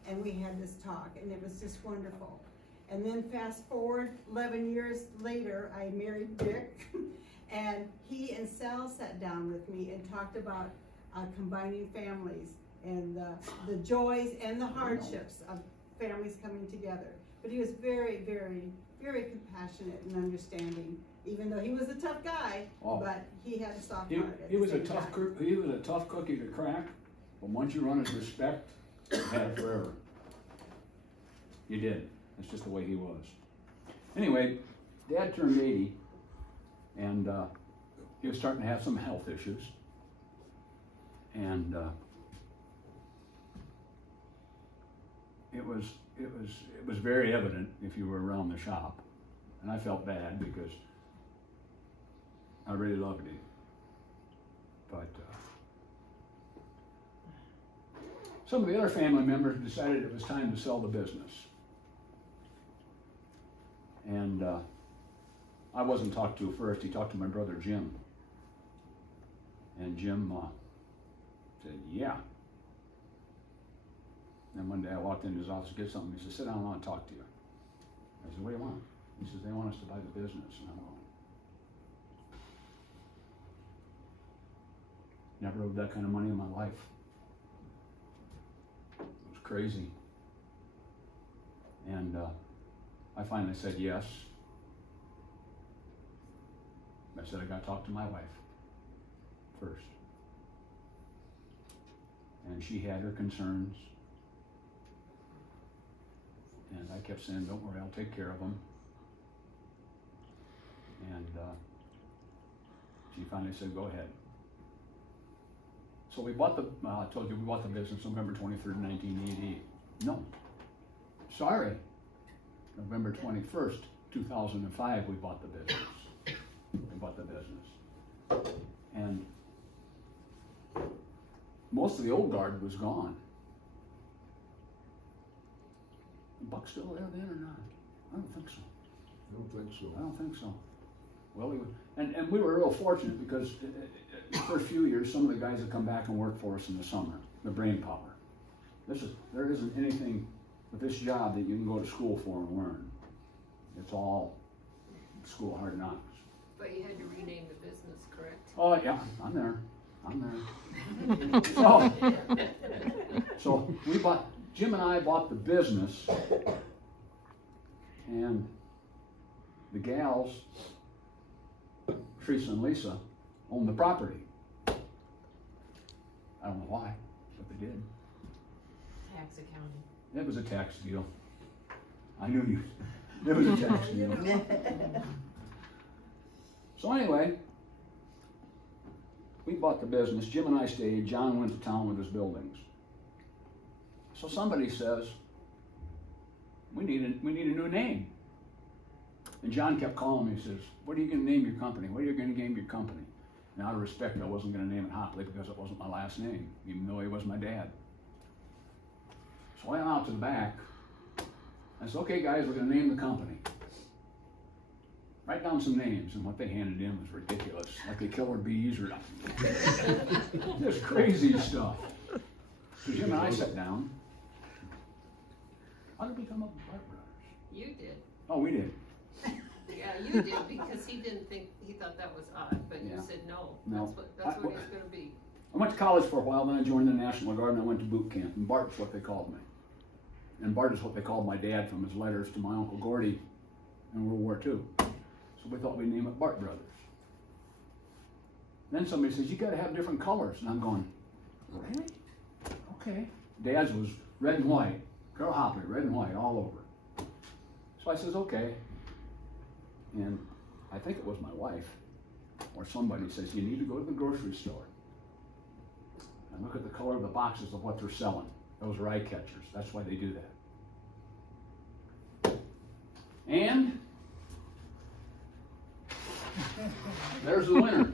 And we had this talk, and it was just wonderful. And then fast forward, 11 years later, I married Dick, and he and Sal sat down with me and talked about combining families and the joys and the hardships of families coming together. But he was very, very, very compassionate and understanding, even though he was a tough guy, but he had a soft heart. He was a tough cookie to crack, but once you won his respect, you had it forever. You did. That's just the way he was. Anyway, Dad turned 80, and he was starting to have some health issues. And it was very evident if you were around the shop, and I felt bad because I really loved him. But some of the other family members decided it was time to sell the business. And I wasn't talked to first. He talked to my brother Jim. And Jim said, yeah. And one day I walked into his office to get something. He said, sit down, I want to talk to you. I said, what do you want? He says, they want us to buy the business. And I'm going, never owed that kind of money in my life. It was crazy. And I finally said yes. I said, I got to talk to my wife first. And she had her concerns. And I kept saying, don't worry, I'll take care of them. And she finally said, go ahead. So we bought the, I told you we bought the business November 23rd, 1988. No, sorry. November 21st, 2005, we bought the business. We bought the business. And most of the old guard was gone. Buck still there then or not? I don't think so. I don't think so. I don't think so. Well, and we were real fortunate because the first few years, some of the guys had come back and worked for us in the summer, the brain power. There isn't anything with this job that you can go to school for and learn. It's all school hard knocks. But you had to rename the business, correct? Oh yeah, I'm there. So we bought, Jim and I bought the business, and the gals, Teresa and Lisa, owned the property. I don't know why, but they did. Tax accounting. It was a tax deal. I knew you. It was a tax deal. So anyway, we bought the business. Jim and I stayed. John went to town with his buildings. So somebody says, we need a new name. And John kept calling me. He says, what are you going to name your company? What are you going to name your company? And out of respect, I wasn't going to name it Hauptly because it wasn't my last name, even though he was my dad. So I went out to the back. I said, okay guys, we're going to name the company. Write down some names, and what they handed in was ridiculous, like the killer bees or just crazy stuff. So Jim and I sat down. How did we come up with Bart Brothers? You did. Oh, we did. Yeah, you did, because he thought that was odd, but Yeah. you said no. No. That's what it's going to be. I went to college for a while, then I joined the National Guard, and I went to boot camp, and Bart's what they called me. And Bart is what they called my dad from his letters to my Uncle Gordy in World War II. So we thought we'd name it Bart Brothers. Then somebody says, you gotta have different colors. And I'm going, really? Okay. Dad's was red and white. Carroll Hauptly, red and white, all over. So I says, okay. And I think it was my wife. or somebody says, you need to go to the grocery store and look at the color of the boxes of what they're selling. Those are eye catchers. That's why they do that. And there's the winner.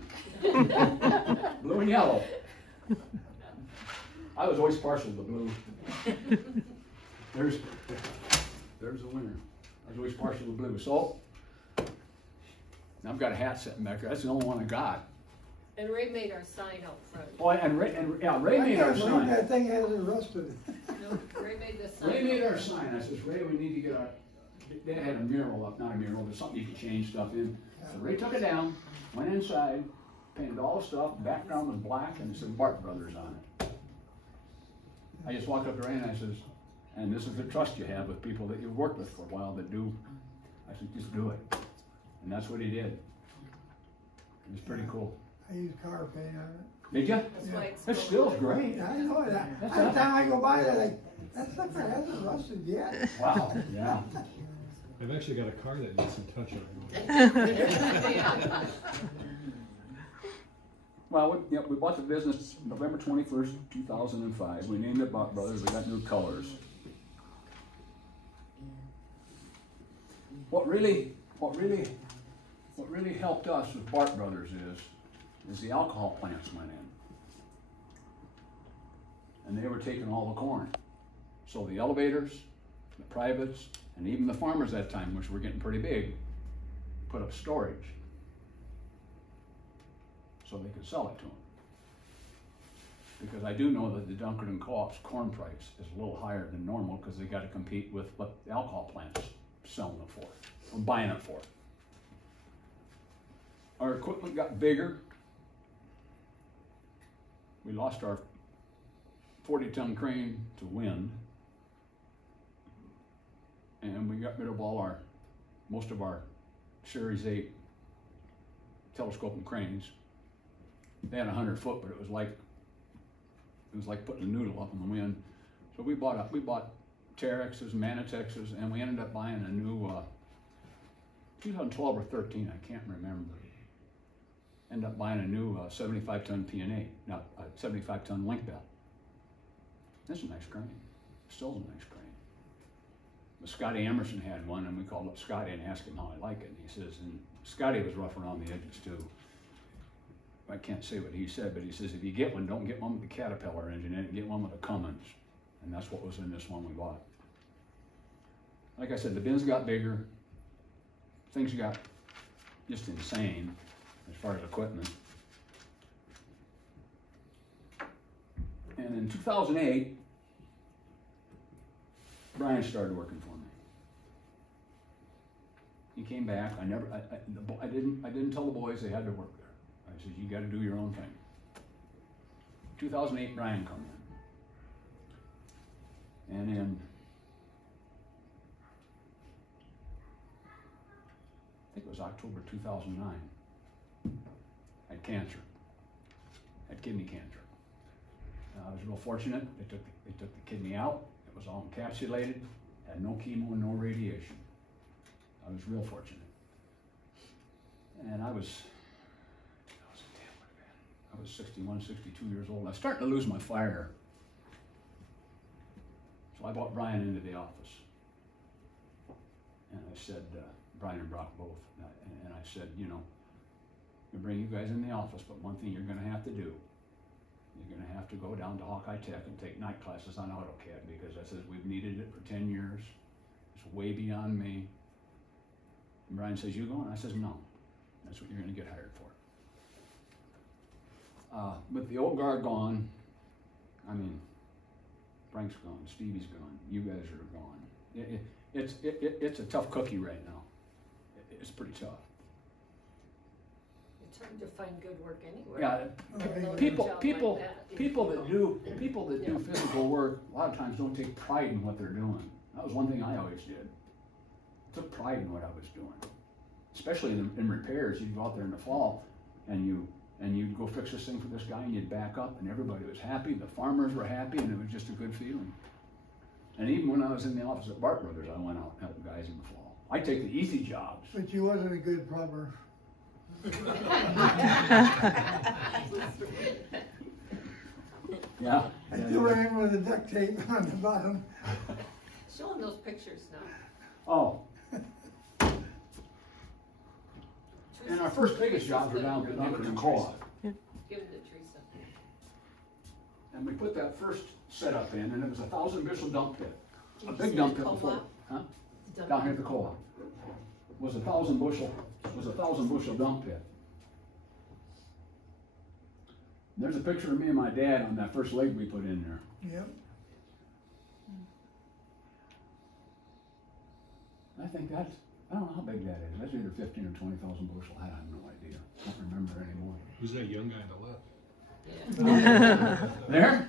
Blue and yellow. I was always partial to blue. There's the winner. I was always partial to blue. So I've got a hat sitting back there. That's the only one I got. And Ray made our sign out front. Oh, and Ray made our sign. That thing hasn't rusted. No, Ray made the sign. Ray made our sign. I says, Ray, we need to get our. They had a mural up, not a mural, but something you could change stuff in. So Ray took it down, went inside, painted all the stuff. Background was black, and it said Bart Brothers on it. I just walked up to Ray and I says, and this is the trust you have with people that you've worked with for a while that do. I said, just do it. And that's what he did. It was pretty cool. I used car paint on it. Did you? That's why it's It still's great. Yeah, I know that. That's Every up. time I go by there, like, that sucker hasn't rusted yet. Wow, yeah. I've actually got a car that needs some touch-up. Well, we bought the business November 21st, 2005. We named it Bart Brothers. We got new colors. What really helped us with Bart Brothers is the alcohol plants went in. And they were taking all the corn. So the elevators, the privates, and even the farmers at that time, which were getting pretty big, put up storage so they could sell it to them. Because I do know that the Dunkerton Co-op's corn price is a little higher than normal because they got to compete with what the alcohol plant's selling it for, or buying it for. Our equipment got bigger. We lost our 40-ton crane to wind. And we got rid of most of our Series 8 telescoping cranes. They had 100 foot, but it was like putting a noodle up in the wind. So we bought Terexes, Manitexes, and we ended up buying a new 2012 or 13, I can't remember. Ended up buying a new 75-ton P&A, not a 75-ton link belt. That's a nice crane. Still a nice crane. But Scotty Emerson had one, and we called up Scotty and asked him how I like it. And he says, and Scotty was rough around the edges too. I can't say what he said, but he says, if you get one, don't get one with the Caterpillar engine in it, get one with a Cummins. And that's what was in this one we bought. Like I said, the bins got bigger. Things got just insane as far as equipment. And in 2008, Brian started working for me. He came back. I didn't tell the boys they had to work there. I said, you got to do your own thing. 2008, Brian come in. And in, I think it was October 2009, I had cancer. Had kidney cancer. I was real fortunate. They took the kidney out. It was all encapsulated, had no chemo and no radiation. I was real fortunate. And I was 61, 62 years old. I was starting to lose my fire. So I brought Brian into the office. And I said, Brian and Brock both, and I said, you know, we bring you guys in the office, but one thing you're gonna have to do, you're gonna have to go down to Hawkeye Tech and take night classes on AutoCAD, because I said, we've needed it for 10 years. It's way beyond me. And Brian says, you going? I says, no. That's what you're gonna get hired for. But the old guard gone. I mean, Frank's gone, Stevie's gone, you guys are gone. It's a tough cookie right now. It's pretty tough. It's hard to find good work anywhere. Yeah, Okay. people that do physical work a lot of times don't take pride in what they're doing. That was one thing I always did. I took pride in what I was doing, especially in repairs. You'd go out there in the fall and you'd go fix this thing for this guy, and you'd back up, and everybody was happy. The farmers were happy, and it was just a good feeling. And even when I was in the office at Bart Brothers, I went out and helped guys in the fall. I take the easy jobs. But you wasn't a good plumber. Yeah. I still ran with the duct tape on the bottom. Show them those pictures now. Oh. And our first biggest jobs were down at the Dunkerton Co-op. Give them to Teresa. And we put that first setup in, and it was a 1,000 bushel dump pit. A big dump pit before. Huh? Down here at the co-op. Was a 1,000 bushel dump pit. There's a picture of me and my dad on that first leg we put in there. Yep. I think that's, I don't know how big that is. That's either 15 or 20,000 bushel. I have no idea. I don't remember anymore. Who's that young guy on the left? Yeah. There?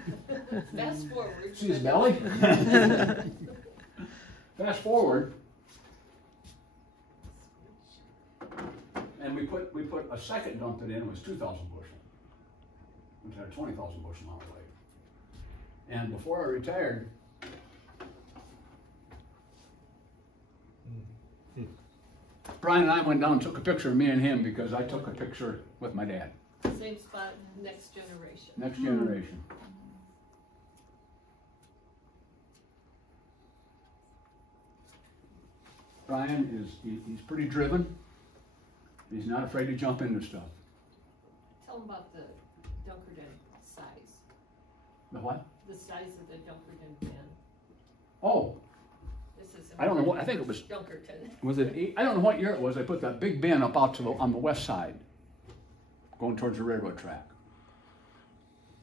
Fast forward. See his belly? Fast forward. And we put a second dump that in, it was 2,000 bushel. Which had a 20,000 bushel on the way. And before I retired, Brian and I went down and took a picture of me and him because I took a picture with my dad. Same spot, next generation. Next generation. Brian he's pretty driven. He's not afraid to jump into stuff. Tell them about the Dunkerton size. The what? The size of the Dunkerton bin. Oh, This is I don't know what, I think it was, Dunkerton. was it, I don't know what year it was. I put that big bin up out to on the west side, going towards the railroad track.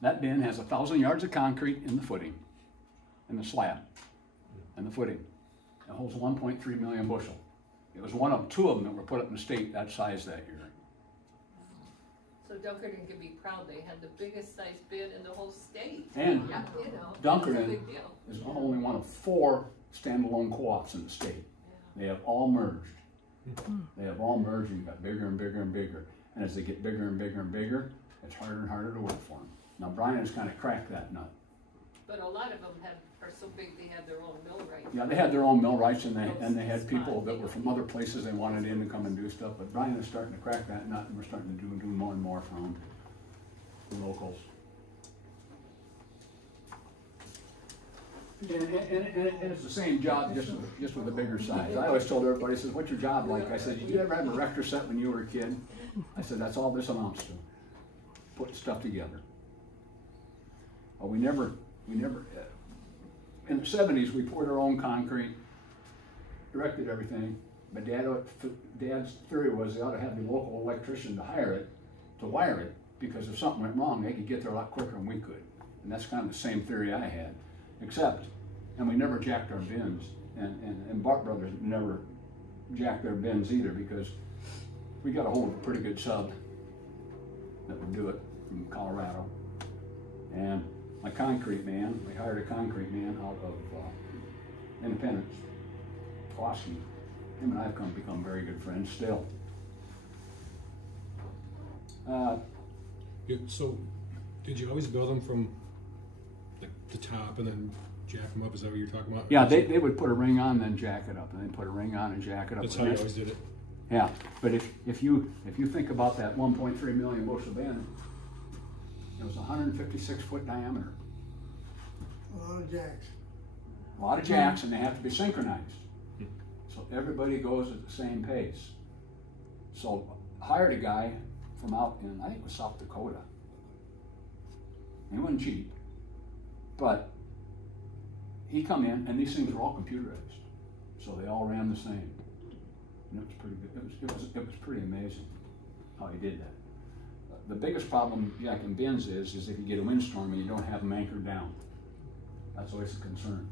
That bin has 1,000 yards of concrete in the footing, in the slab, and the footing. It holds 1.3 million bushel. It was one of two of them that were put up in the state that size that year. So Dunkerton can be proud. They had the biggest size bin in the whole state. And Yeah, you know, Dunkerton that's a big deal. is only one of 4 standalone co-ops in the state. They have all merged. They have all merged and got bigger and bigger and bigger. And as they get bigger and bigger and bigger, it's harder and harder to work for them. Now Brian has kind of cracked that nut. But a lot of them are so big they have their own mill rights. Yeah, they had their own millwrights and they had people that were from other places they wanted in to come and do stuff. But Brian is starting to crack that nut and we're starting to do more and more from the locals. And it's the same job, just with a bigger size. I always told everybody, I said, what's your job like? I said, did you ever have a rector set when you were a kid? I said, that's all this amounts to, putting stuff together. Well, we never, in the 70s, we poured our own concrete, directed everything, but Dad's theory was they ought to have the local electrician to wire it, because if something went wrong, they could get there a lot quicker than we could. And that's kind of the same theory I had. Except, and we never jacked our bins, and Bart Brothers never jacked their bins either, because we got a hold of a pretty good sub that would do it from Colorado. And my concrete man, we hired a concrete man out of Independence, Kowalski. Him and I have become very good friends still. So, did you always build them from like the top and then jack them up? Is that what you're talking about? Yeah, they would put a ring on, then jack it up, and then put a ring on and jack it up. That's how you always did it. Yeah, but if you think about that 1.3 million bushel bin, it was 156 foot diameter. A lot of jacks. A lot of jacks, and they have to be synchronized. So everybody goes at the same pace. So I hired a guy from out in, I think it was South Dakota. He wasn't cheap, but he come in, and these things were all computerized. So they all ran the same. And it was pretty good. It was pretty amazing how he did that. The biggest problem jacking bins is if you get a windstorm and you don't have them anchored down. That's always a concern.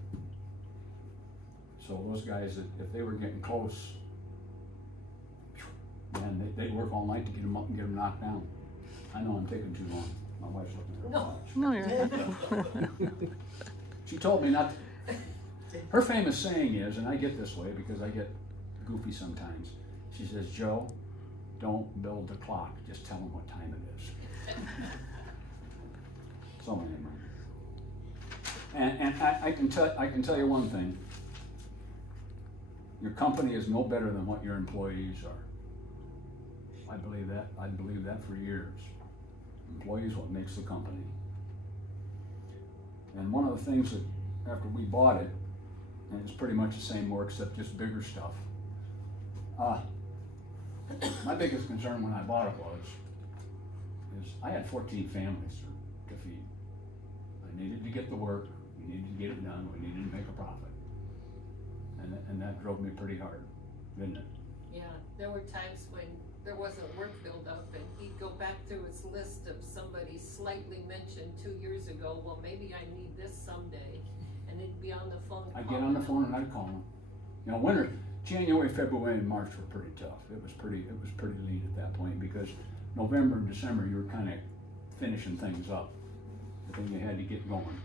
So those guys, if they were getting close, man, they'd work all night to get them up and get them knocked down. I know I'm taking too long. My wife's looking at her watch. No, you're not. She told me not to. Her famous saying is, and I get this way because I get goofy sometimes. She says, Joe, don't build the clock, just tell them what time it is. So anyway. And I can tell you one thing. Your company is no better than what your employees are. I believe that for years. Employees, what makes the company. And one of the things that, after we bought it, and it's pretty much the same more except just bigger stuff. My biggest concern when I bought it is I had 14 families to feed. I needed to get the work, we needed to get it done, we needed to make a profit. And that drove me pretty hard, didn't it? Yeah, there were times when there wasn't work filled up and he'd go back through his list of somebody slightly mentioned 2 years ago, well, maybe I need this someday. And he'd be on the phone. I'd get on the phone and I'd call him. You know, winter, January, February, and March were pretty tough. It was pretty lean at that point because November and December you were kind of finishing things up. But then you had to get going.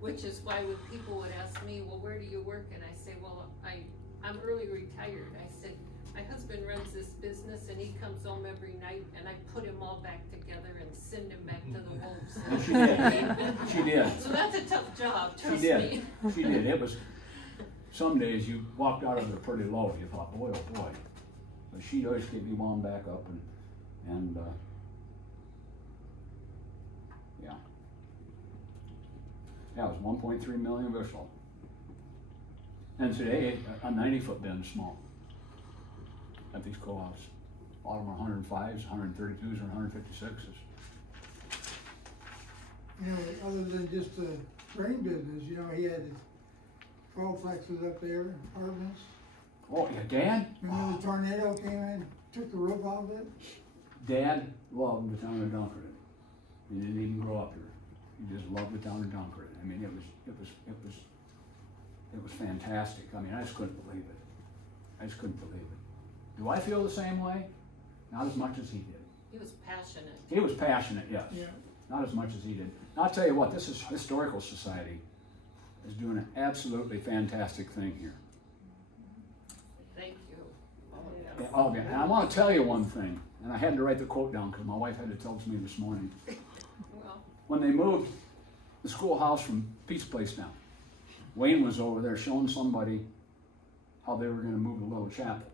Which is why when people would ask me, well, where do you work? And I say, well, I'm early retired. I said, my husband runs this business and he comes home every night and I put him all back together and send him back to the wolves. And she did. She did. So that's a tough job, trust She did. me. She did. It was, some days you walked out of it pretty low. You thought, boy, oh boy. But she always get me wound back up and yeah. Yeah, it was 1.3 million bushel. And today, a 90-foot bin is small. At these co-ops. A lot of them are 105s, 132s, or 156s. You know, other than just the grain business, you know, he had 12 flexes up there, apartments. Oh, yeah, Dad? Remember the tornado came in, took the roof off it? Dad loved the town of Dunkerton. He didn't even grow up here. He just loved the town of Dunkerton. I mean, it was fantastic. I mean, I just couldn't believe it. I just couldn't believe it. Do I feel the same way? Not as much as he did. He was passionate. He was passionate, yes. Yeah. Not as much as he did. And I'll tell you what, this is Historical Society is doing an absolutely fantastic thing here. Thank you. Yeah, oh, yeah. And I want to tell you one thing, and I had to write the quote down because my wife had to tell it to me this morning. Well, When they moved the schoolhouse from Pete's place down, Wayne was over there showing somebody how they were going to move the little chapel.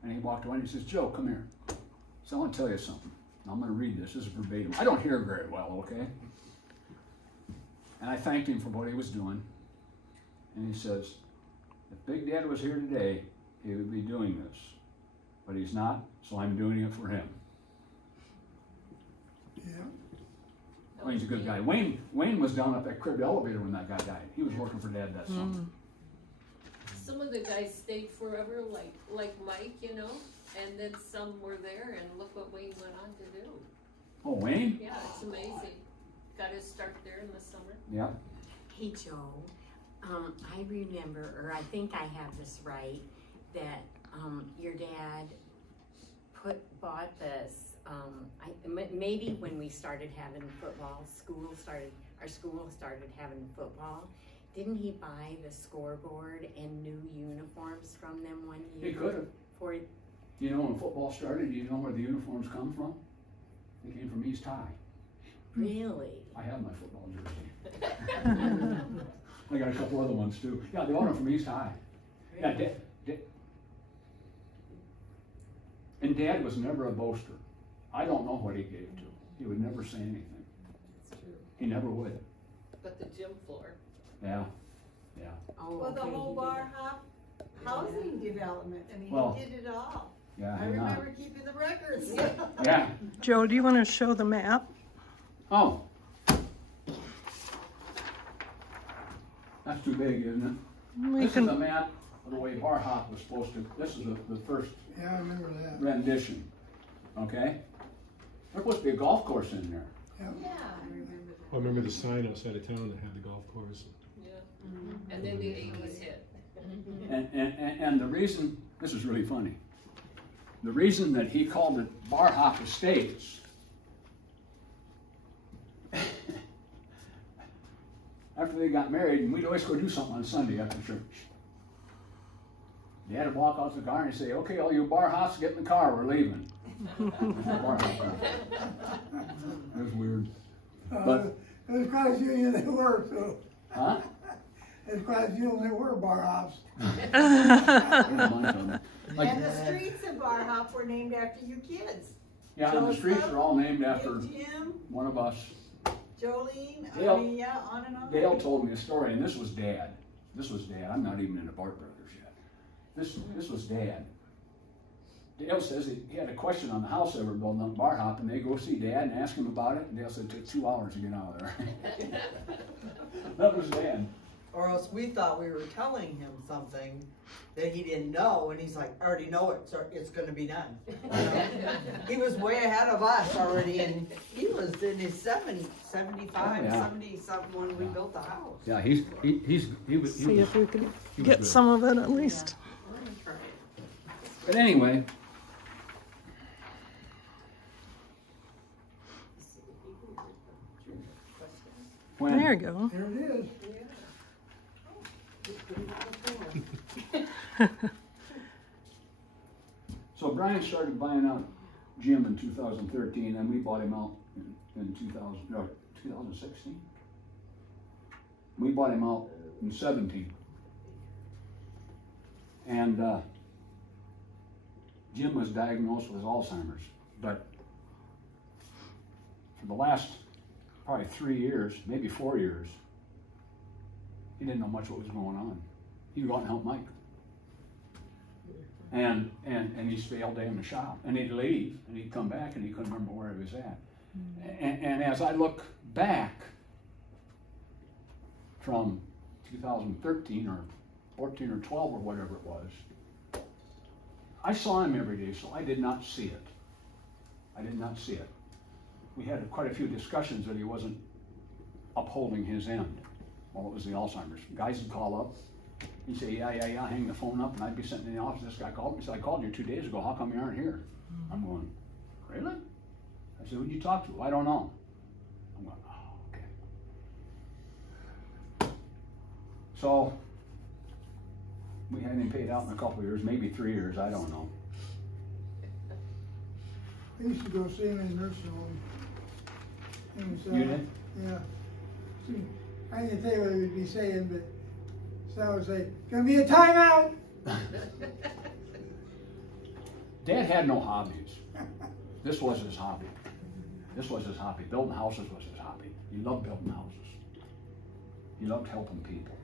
And he walked away and he says, Joe, come here. So I want to tell you something. I'm going to read this. This is verbatim. I don't hear very well, okay? And I thanked him for what he was doing. And he says, if Big Dad was here today, he would be doing this. But he's not, so I'm doing it for him. Yeah. Wayne's a good guy. Wayne was down at that cribbed elevator when that guy died. He was working for Dad that summer. some of the guys stayed forever, like Mike, you know, and then some were there, and look what Wayne went on to do. Oh, Wayne? Yeah, it's amazing. Got his start there in the summer. Yeah. Hey, Joe, I remember, or I think I have this right, that your dad bought this, maybe when we started having football, our school started having football. Didn't he buy the scoreboard and new uniforms from them one year? He could have. You know, when football started, do you know where the uniforms come from? They came from East High. Really? I have my football jersey. I got a couple other ones too. Yeah, they ordered from East High. Really? Yeah, and Dad was never a boaster. I don't know what he gave to. He would never say anything. That's true. He never would. But the gym floor. Yeah, yeah. Oh, Well, the okay, whole he did that. Bar-Haup housing development, I mean, Well, he did it all. Yeah, I hang on. remember keeping the records. Yeah. Joe, do you want to show the map? Oh. That's too big, isn't it? We This is can. the map of the way Bar-Haup was supposed to, this is the first Yeah, I remember that. rendition, okay? There's supposed to be a golf course in there. Yeah, I remember I remember the sign outside of town that had the golf course. Yeah. And then the 80s hit. And the reason, this is really funny, the reason that he called it Bar-Haup Estates, after they got married, and we'd always go do something on Sunday after church. Dad would walk out to the car and he'd say, okay, all you Bar-Haups, get in the car, we're leaving. Bar-Haup. It was weird. But- It was quite a few they were, so. Huh? It was quite a few they were Bar-Hops. There's a bunch of them. Like, And the streets have Bar-Haup were named after you kids. Yeah, and the streets are all named after Jim, one of us. Jolene, Dale- I mean, yeah, on and on. Dale told me a story, and this was Dad. This was Dad. I'm not even in the Bart Brothers yet. This was Dad. Dale says he had a question on the house they were building up Bar-Haup, and they go see Dad and ask him about it, and Dale said it took 2 hours to get out of there. That was Dad. Or else we thought we were telling him something that he didn't know, and he's like, I already know it, so it's gonna be done. You know? He was way ahead of us already, and he was in his 75, Oh, yeah. 70-something when we built the house. Yeah, he was. See if we can he was get good. some of it at least. We're gonna try it. But anyway. When, There you go. There it is. So Brian started buying out Jim in 2013, and we bought him out in 2016. We bought him out in 17. And Jim was diagnosed with Alzheimer's, but for the last probably 3 years, maybe 4 years, he didn't know much what was going on. He'd go out and help Mike. And he'd stay all day in the shop, and he'd leave, and he'd come back, and he couldn't remember where he was at. And as I look back from 2013 or 14 or 12 or whatever it was, I saw him every day, so I did not see it. I did not see it. We had quite a few discussions that he wasn't upholding his end. Well, it was the Alzheimer's. Guys would call up. He'd say, yeah, hang the phone up, and I'd be sitting in the office. This guy called me. He said, I called you 2 days ago. How come you aren't here? I'm going, really? I said, who'd you talk to? I don't know. I'm going, oh, okay. So, we had him paid out in a couple of years, maybe 3 years, I don't know. I used to go see him in the nursing home. And so, You did? Yeah. See, I didn't tell you what he would be saying, but so I would say, gonna be a timeout. Dad had no hobbies. This was his hobby. This was his hobby. Building houses was his hobby. He loved building houses. He loved helping people.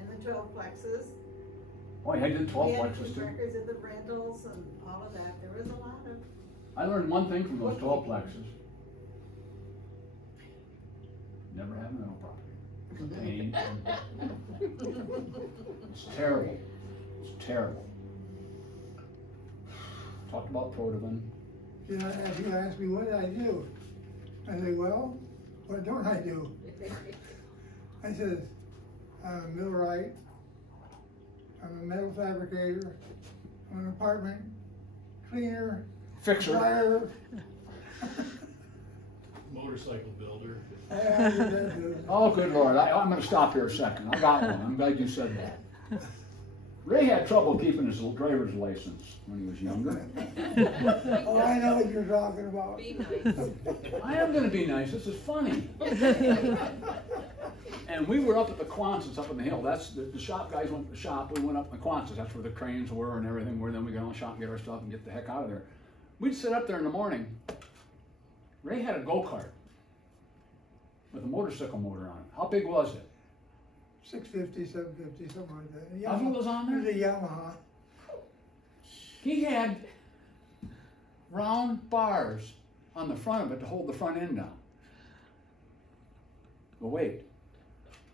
And the 12 plexes. Oh, he did 12 We had plexes too. records of the rentals and all of that. There was a lot of. I learned one thing from those 12 plexes. Never have rental property. It's a pain. It's terrible. It's terrible. Talked about Protivin. You know, if you ask me, what did I do? I said, well, what don't I do? I said, I'm a millwright, I'm a metal fabricator, I'm an apartment cleaner, Fixer. dryer. Motorcycle builder. Yeah, I did that too. Oh, good Lord. I'm going to stop here a second. I got one. I'm glad you said that. Ray had trouble keeping his driver's license when he was younger. Oh, I know what you're talking about. Be nice. I am going to be nice. This is funny. And we were up at the Quonses up on the hill. That's the shop guys went to the shop. We went up to the Quonses. That's where the cranes were and everything were. Then we got on the shop and get our stuff and get the heck out of there. We'd sit up there in the morning. Ray had a go-kart with a motorcycle motor on it. How big was it? 650, 750, something like that. How many was on there? It was a Yamaha. He had round bars on the front of it to hold the front end down. But wait,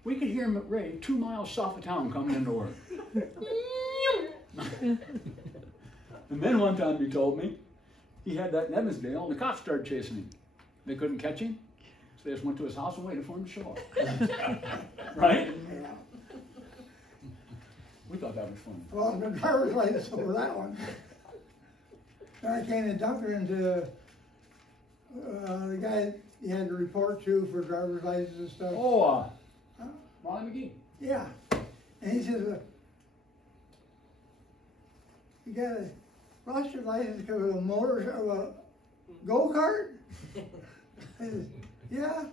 we could hear him at Ray 2 miles south of town coming into work. And then one time he told me he had that in Evansdale and the cops started chasing him. They couldn't catch him, so they just went to his house and waited for him to show up. Right? Yeah. We thought that was funny. Well, the driver's license over that one. Then I came to Dunkerton to the guy you had to report to for driver's license and stuff. Oh, Raleigh Magee. Yeah. And he says, you got a lost your license because of a go-kart? I said, yeah.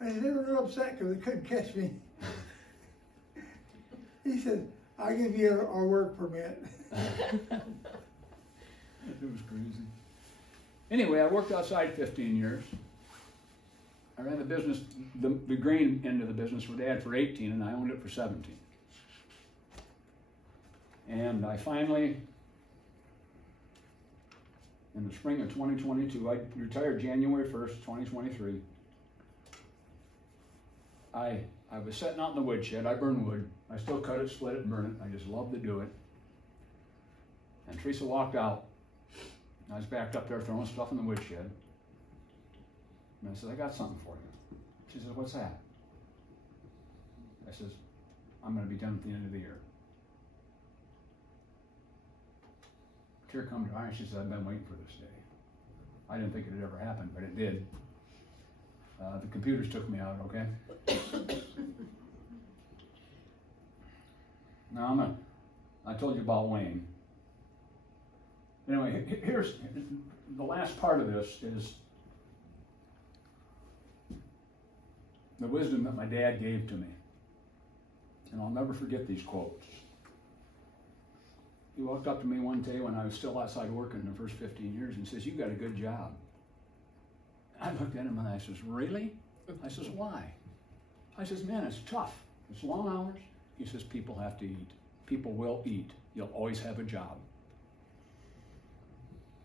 I said, they were real upset because they couldn't catch me. He said, I'll give you our work permit. It was crazy. Anyway, I worked outside 15 years. I ran the business, the grain end of the business for Dad for 18, and I owned it for 17. And I finally, in the spring of 2022, I retired January 1st, 2023. I was sitting out in the woodshed. I burn wood. I still cut it, split it, and burn it. I just love to do it. And Teresa walked out. I was backed up there throwing stuff in the woodshed. And I said, I got something for you. She said, what's that? I says, I'm going to be done at the end of the year. Tear come to her eyes. She said, I've been waiting for this day. I didn't think it had ever happened, but it did. The computers took me out, okay? Now I told you about Wayne. Anyway, here's the last part of this is the wisdom that my dad gave to me. And I'll never forget these quotes. He walked up to me one day when I was still outside working the first 15 years and says, you got a good job. I looked at him and I says, really? I says, why? I says, man, it's tough. It's long hours. He says, people have to eat. People will eat. You'll always have a job.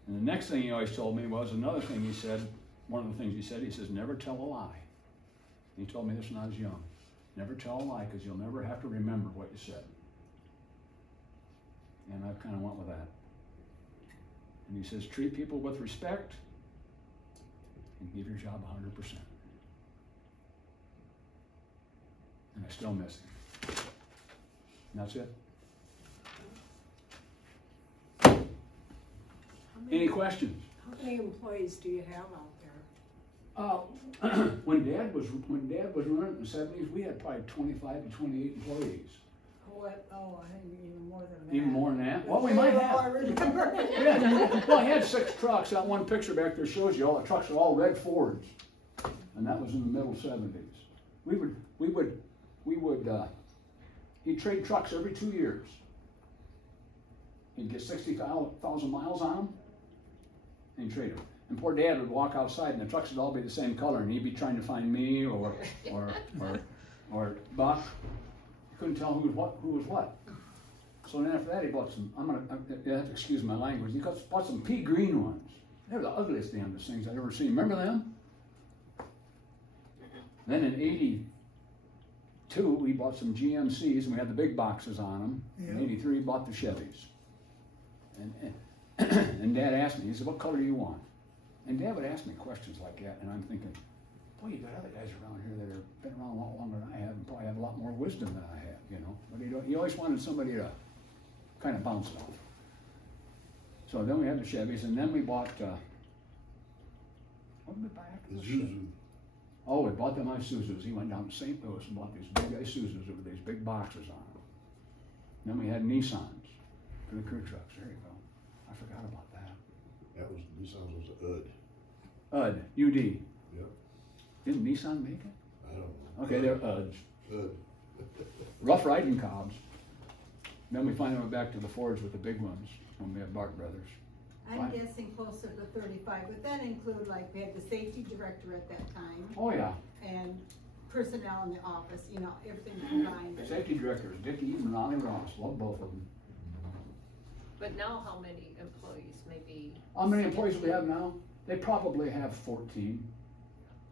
And the next thing he always told me was another thing he said, one of the things he said, he says, never tell a lie. He told me this when I was young. Never tell a lie because you'll never have to remember what you said. And I kind of went with that. And he says, treat people with respect and give your job 100%. And I still miss him. And that's it. Any questions? How many employees do you have out there? When Dad was running in the 70s, we had probably 25 to 28 employees. What? Oh, I think even more than that. Even more than that? Well, we might have. I remember. Yeah. Well, I had 6 trucks. That one picture back there shows you all the trucks are all red Fords, and that was in the middle 70s. He'd trade trucks every 2 years. He'd get 60,000 miles on them, and he'd trade them. And poor Dad would walk outside, and the trucks would all be the same color, and he'd be trying to find me or Buck. He couldn't tell who was what. So then after that, he bought some. You have to excuse my language. He bought some pea green ones. They were the ugliest damnedest things I'd ever seen. Remember them? Then in '82, we bought some GMCs, and we had the big boxes on them. Yeah. In '83, he bought the Chevys. And Dad asked me, he said, what color do you want? And Dad would ask me questions like that, and I'm thinking, boy, you got other guys around here that have been around a lot longer than I have and probably have a lot more wisdom than I have, you know. But he always wanted somebody to kind of bounce it off. So then we had the Chevys, and then we bought, what did we buy after the Isuzu? Oh, we bought them Isuzus. He went down to St. Louis and bought these big Isuzus with these big boxes on them. Then we had Nissans for the crew trucks. There you go. I forgot about that. That was, Nissan was UD. UD, UD. Yep. Didn't Nissan make it? I don't know. Okay, they're UDs. UD. Rough riding cobs. Then we finally went back to the Fords with the big ones when we had Bart Brothers. I'm guessing closer to 35, but that include like we had the safety director at that time. Oh yeah. And personnel in the office, you know, everything combined. The safety directors, Dickie and Ronnie Ross, love both of them. But now how many employees, maybe? How many employees we have now? They probably have 14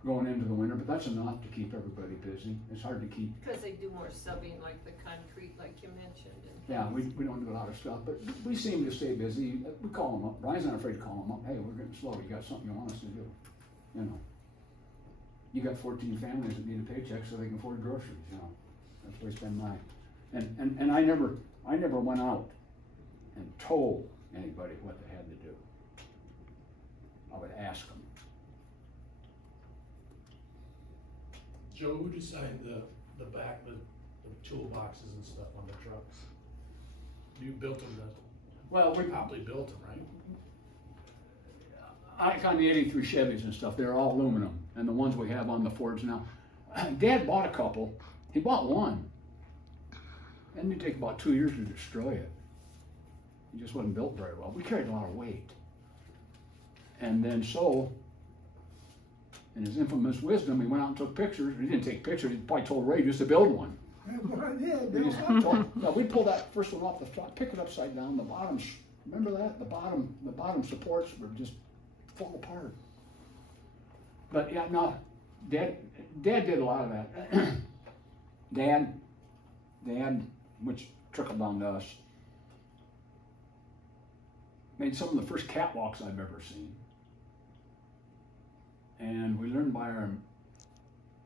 going into the winter, but that's enough to keep everybody busy. It's hard to keep. Because they do more subbing like the concrete, like you mentioned. Yeah, we don't do a lot of stuff, but we seem to stay busy. We call them up. Brian's not afraid to call them up. Hey, we're getting slow. You got something you want us to do? You know. You got 14 families that need a paycheck so they can afford groceries. You know, that's where I spend mine. And I never went out and told anybody what they had to do. I would ask them. Joe, who designed the back, the toolboxes and stuff on the trucks? You built them, Well, we probably built them, right? I kind of 83 Chevys and stuff. They're all aluminum, and the ones we have on the Fords now. Dad bought a couple. He bought one, and it take about 2 years to destroy it. It just wasn't built very well. We carried a lot of weight. And then so, in his infamous wisdom, he went out and took pictures. He didn't take pictures, he probably told Ray just to build one. That's what I did. We just told, no, we pulled that first one off the top, pick it upside down, the bottoms, remember that? The bottom supports would just fall apart. But yeah, no, Dad did a lot of that. Dad, which trickled down to us, made some of the first catwalks I've ever seen. And we learned by our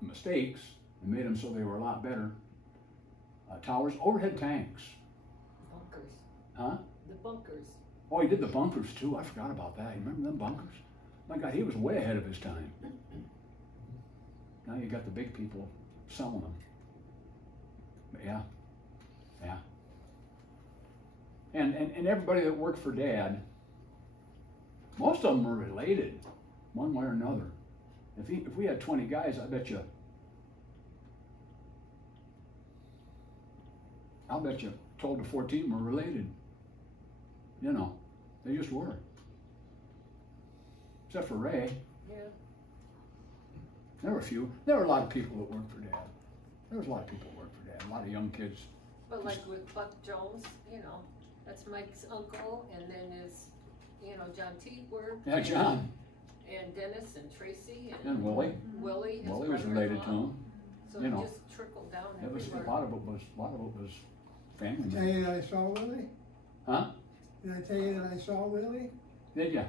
mistakes and made them so they were a lot better. Towers, overhead tanks. Bunkers. Huh? The bunkers. Oh, he did the bunkers too. I forgot about that. You remember them bunkers? My God, he was way ahead of his time. Now you got the big people selling them. But yeah. And everybody that worked for Dad, most of them were related, one way or another. If we had 20 guys, I'll bet you 12 to 14 were related. You know, they just were. Except for Ray. Yeah. There were a few. There were a lot of people that worked for Dad. There was a lot of people that worked for Dad. A lot of young kids. But like with Buck Jones, you know, that's Mike's uncle, and then is, you know, John Tiedt worked. Yeah, John. And Dennis and Tracy And Willie. Willie, his Willie was related to him. So you it know, just trickled down it was everywhere. a lot of it was family. Tell you that I saw Willie? Huh? Did I tell you that I saw Willie? Did ya?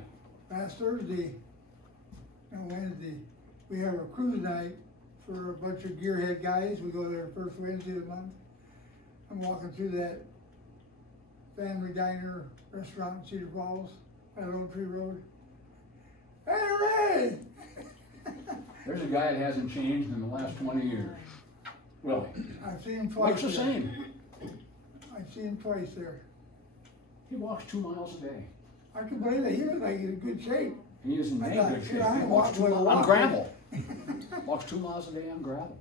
Last Thursday and Wednesday, we have a cruise night for a bunch of gearhead guys. We go there first Wednesday of the month. I'm walking through that family diner restaurant in Cedar Falls, right on Tree Road. Hey, Ray! There's a guy that hasn't changed in the last 20 years. Willie. I've seen him twice. Looks the same. I've seen him twice there. He walks 2 miles a day. I can believe it. He was like in good shape. He is in I dang thought, good "Shit, shape. I He ain't walks walking 2 with a miles on walker." gravel. Walks 2 miles a day on gravel.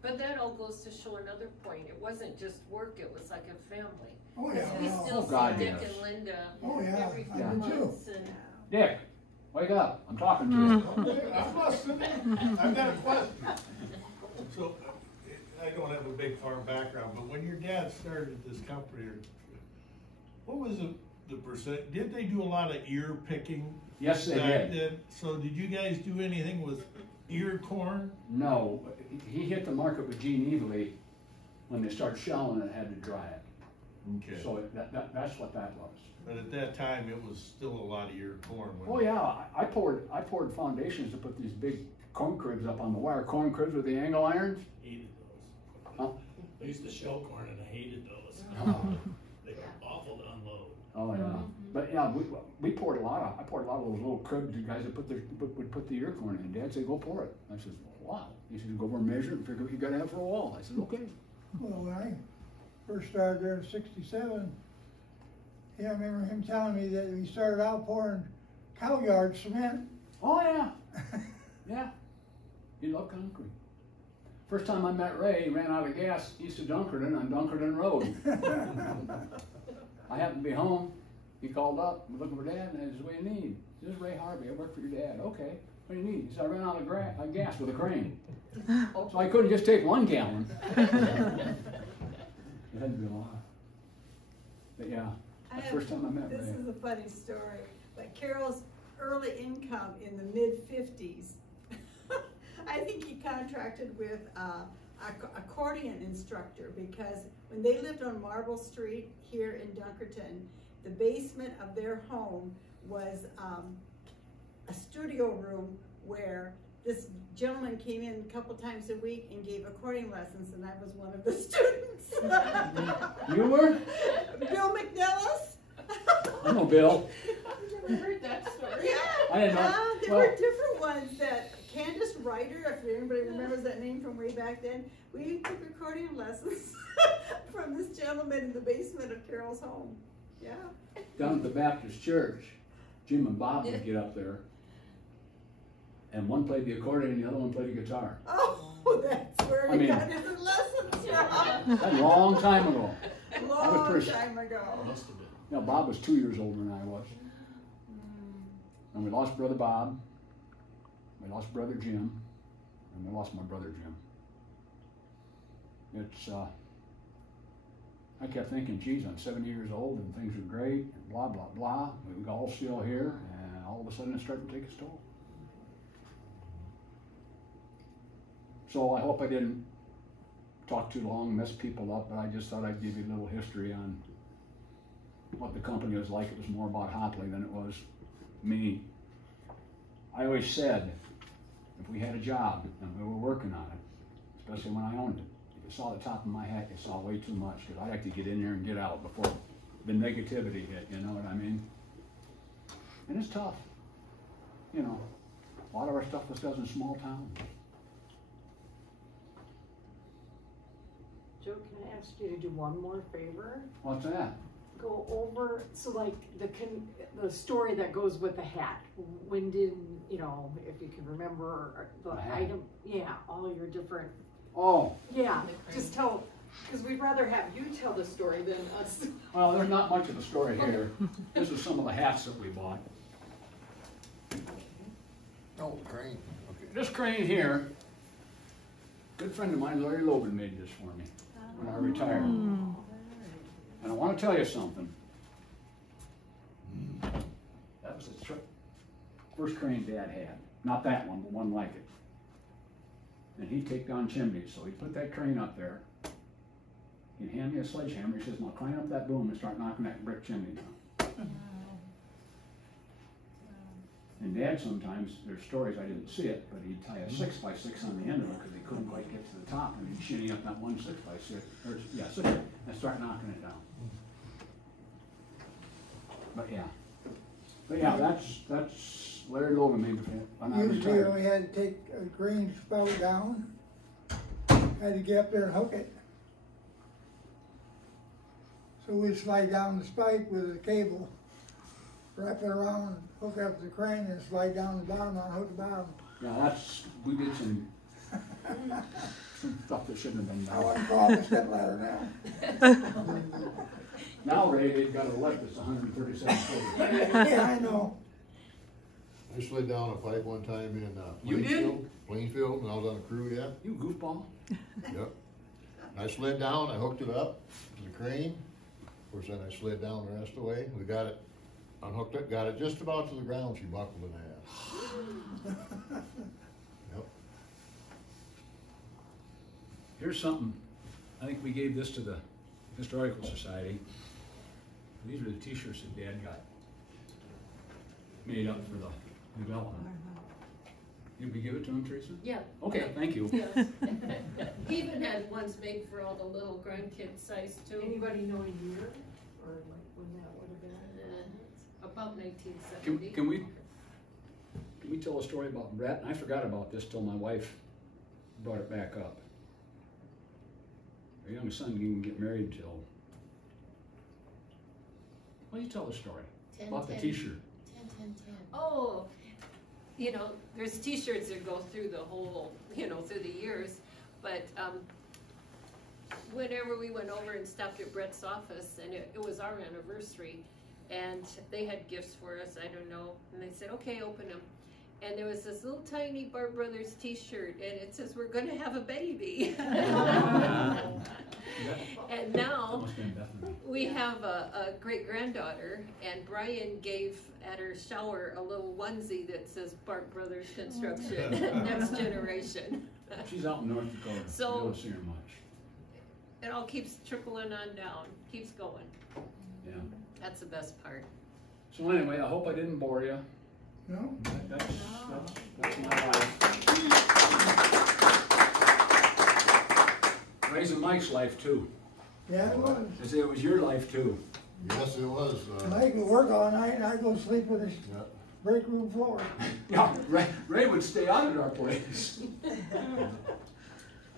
But that all goes to show another point. It wasn't just work, it was like a family. Oh, Because yeah. we Oh, still God, see Dick yes. and Linda Oh, yeah. every I few do too. months, and Dick, wake up. I'm talking to you. I'm listening. I've got a question. So, I don't have a big farm background, but when your dad started this company, what was the percent? Did they do a lot of ear picking? Yes, they back did. then? So did you guys do anything with ear corn? No, he hit the market with Gene Evely when they started shelling and had to dry it. Okay. So that's what that was. But at that time, it was still a lot of ear corn. Oh yeah, I poured foundations to put these big corn cribs up on the wire. Corn cribs with the angle irons. Hated those. Huh? I used to shell corn and I hated those. Oh, They were awful to unload. oh yeah. But yeah, I poured a lot of those little cribs. The guys that would put the ear corn in. Dad said, "Go pour it." I said, "Wow." He said, "Go over and measure it and figure what you got to have for a wall." I said, "Okay." Well, when I first started there in '67, yeah, I remember him telling me that he started out pouring cow yard cement. Oh yeah, yeah. He loved concrete. First time I met Ray, he ran out of gas east of Dunkerton on Dunkerton Road. I happened to be home. He called up, we're looking for Dad, and I said, "What do you need?" This is Ray Harvey. I work for your dad. Okay. What do you need? He said, "I ran out of gas with a crane." So I couldn't just take 1 gallon. It had to be a lot. But yeah, the first time I met Ray. This is a funny story, but Carroll's early income in the mid-50s, I think he contracted with an accordion instructor, because when they lived on Marble Street here in Dunkerton, the basement of their home was a studio room where this gentleman came in a couple times a week and gave accordion lessons, and I was one of the students. You were? Bill McNellis. I know Bill. I've never heard that story. Yeah, I didn't know. there were different ones that Candace Ryder, if anybody remembers that name from way back then, we took accordion lessons from this gentleman in the basement of Carroll's home. Yeah. Down at the Baptist church, Jim and Bob would get up there, and one played the accordion and the other one played the guitar. Oh, that's where he got his lessons from. A long time ago. Long time ago. Must have been. You know, Bob was 2 years older than I was. And we lost Brother Bob, we lost Brother Jim, and we lost my brother Jim. It's, I kept thinking, geez, I'm 70 years old and things are great, and blah, blah, blah. We're all still here, and all of a sudden it's starting to take its toll. So I hope I didn't talk too long, mess people up, but I just thought I'd give you a little history on what the company was like. It was more about Hauptly than it was me. I always said, if we had a job and we were working on it, especially when I owned it, if you saw the top of my hat, you saw way too much, because I like to get in there and get out before the negativity hit, you know what I mean? And it's tough. You know, a lot of our stuff was done in small towns. Joe, can I ask you to do one more favor? What's that? Go over, so like the story that goes with the hat. When did, you know, if you can remember the item, yeah, all your different. Oh. Yeah, just tell, because we'd rather have you tell the story than us. Well, there's not much of a story here. This is some of the hats that we bought. Oh, crane. Okay. This crane here, good friend of mine, Larry Loban, made this for me when I retired. And I want to tell you something. That was the first crane Dad had. Not that one, but one like it. And he'd take down chimneys, so he put that crane up there. He'd hand me a sledgehammer. He says, now climb up that boom and start knocking that brick chimney down. And Dad sometimes, there's stories, I didn't see it, but he'd tie a 6x6 on the end of it because he couldn't quite get to the top, and he'd shinny up that one 6x6, or yeah, 6, and start knocking it down. But yeah, that's Larry Loban made it when I Usually retired. we had to take a green spout down, had to get up there and hook it. So we'd slide down the spike with a cable, wrap it around, hook up the crane, and slide down the bottom and hook the bottom. Yeah, we did some stuff that shouldn't have been I done. wouldn't call it a stepladder now. Now, Ray, they've got a lift that's 137 feet. Yeah, I know. I slid down a pipe one time in You did? Plainfield, when I was on a crew, yeah. You goofball. Yep. I slid down, I hooked it up to the crane. Of course, then I slid down the rest of the way. We got it, unhooked it, got it just about to the ground. She buckled in half. Yep. Here's something, I think we gave this to the Historical Society. These are the t-shirts that Dad got made up for the development. Did we give it to him, Teresa? Yeah. Okay, thank you. Yes. He even had ones made for all the little grandkids size too. Anybody know a year, or like when that would have been? About 1970. Can we tell a story about Brett? And I forgot about this till my wife brought it back up. Our young son didn't even get married till. Why don't you tell the story? 10, About the 10. t-shirt. 10. Oh, you know, there's t-shirts that go through the whole, you know, through the years, but whenever we went over and stopped at Brett's office, and it was our anniversary, and they had gifts for us, I don't know, and they said, okay, open them. And there was this little tiny Bart Brothers t-shirt, and it says, we're gonna have a baby. And now, we have a great-granddaughter, and Brian gave at her shower a little onesie that says Bart Brothers Construction, next generation. She's out in North Dakota. So- You don't see her much. It all keeps trickling on down, keeps going. Yeah. That's the best part. So anyway, I hope I didn't bore you. No? That's my life. Raising Mike's life too. Yeah, it was. I say it was your life too. Yes, it was. Mike would work all night and I'd go sleep with his Yeah. break room floor. Yeah, Ray would stay out at our place.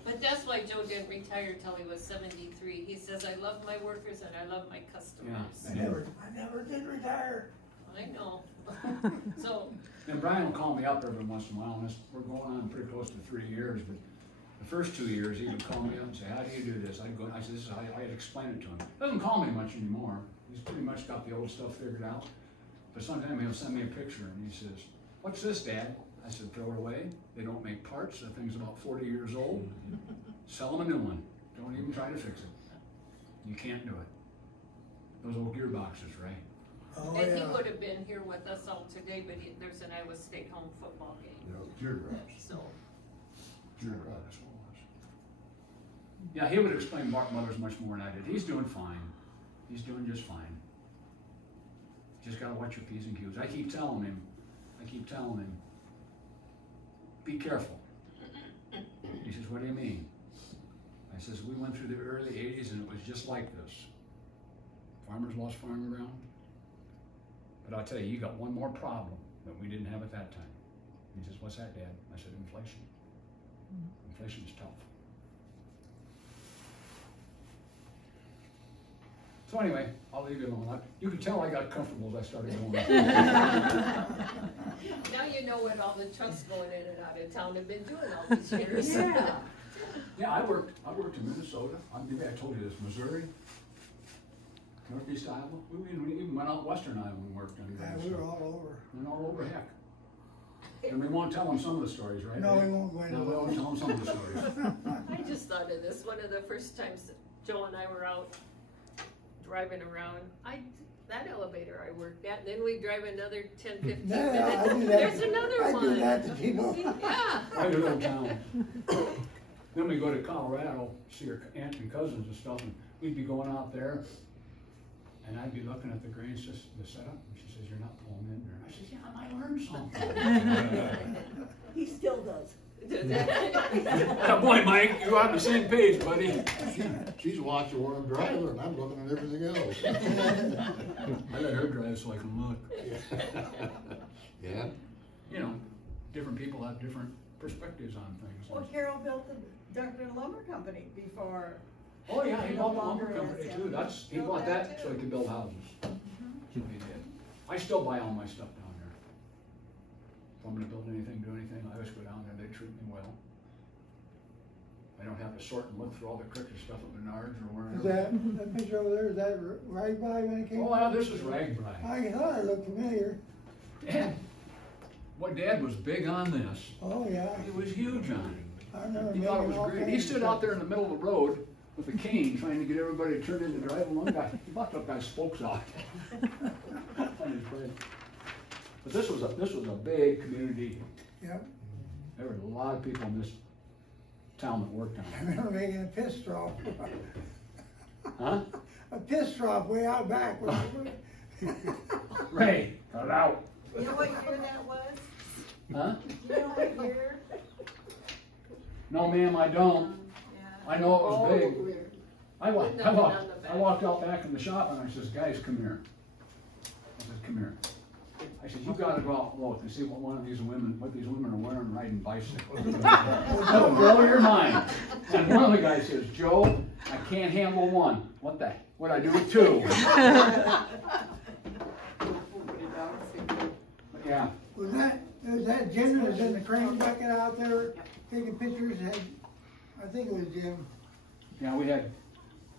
But that's why Joe didn't retire till he was 73. He says, I love my workers and I love my customers. I never did retire. I know. So, And Brian will call me up every once in a while, and we're going on pretty close to 3 years, but the first 2 years he would call me up and say, how do you do this? I said, this is how I'd explain it to him. He doesn't call me much anymore. He's pretty much got the old stuff figured out. But sometimes he'll send me a picture and he says, "What's this, Dad?" I said, "Throw it away. They don't make parts. The thing's about 40 years old. Sell them a new one. Don't even try to fix it. You can't do it." Those old gearboxes, right? Oh, And he yeah. would have been here with us all today, but there's an Iowa State home football game, Gearbox. so. Gearbox. Yeah, he would explain Bart Brothers much more than I did. He's doing fine. He's doing just fine. Just gotta watch your P's and Q's. I keep telling him, be careful. He says, "What do you mean?" I says, "We went through the early 80s and it was just like this. Farmers lost farming ground. But I'll tell you, you got one more problem that we didn't have at that time." He says, "What's that, Dad?" I said, "Inflation. Inflation is tough." So anyway, I'll leave you alone. You can tell I got comfortable as I started going. Now you know what all the trucks going in and out of town have been doing all these years. Yeah. Yeah, I worked in Minnesota. Maybe I told you this. Missouri, Northeast Iowa. We even went out western Iowa and worked on Yeah, things. we were all over. Went all over heck. And we won't tell them some of the stories, right? No, we won't go into No, we won't tell them some of the stories. I just thought of this, one of the first times Joe and I were out driving around, that elevator I worked at, and then we drive another 10, 15 Yeah, minutes. I do that. There's another I one. do that to people. Yeah. Right in little town. Then we go to Colorado, see her aunt and cousins and stuff, and we'd be going out there, and I'd be looking at the grain system, the setup, and she says, "You're not pulling in there." I says, "Yeah, I might learn something." He still does. Yeah, boy, Mike, you're on the same page, buddy. She's watching where I'm driving, and I'm looking at everything else. I let her drive so I can look. Yeah. You know, different people have different perspectives on things. Well, Carroll built the Dunkerton Lumber Company before. Oh yeah, he no bought the lumber longer company is, too. yeah. He Built bought that that too. so he could build houses. That's what he did. I still buy all my stuff down there. If I'm gonna build anything, do anything, I always go down there. They treat me well. I don't have to sort and look through all the crooked stuff at Menards or wherever. Is that picture over there, is that right by when it came? Oh yeah, this is Ragbri. I thought it looked familiar. Dad, Dad was big on this. Oh, yeah. He was huge on it. I remember He thought it making all was great. He kinds of stood stuff. out there in the middle of the road with a cane trying to get everybody to turn in to drive. And one guy, he knocked that guy's spokes off. But this was a big community. Yep. There were a lot of people in this town that worked on I it. remember making a piss trough. Huh? A piss trough way out back. Ray, cut it out. You know what year that was? Huh? You know what year? No, ma'am, I don't. Yeah. I know it was Oh, big. weird. I walked Nothing on the back. out back in the shop and I says, "Guys, come here." I says, "Come here." I said, "You gotta go out and look and see what these women are wearing riding bicycles." That'll blow your mind. And one of the guys says, "Joe, I can't handle one. What I do with two?" But yeah. Was that Jim that was in the crane bucket out there taking pictures? I think it was Jim. Yeah, it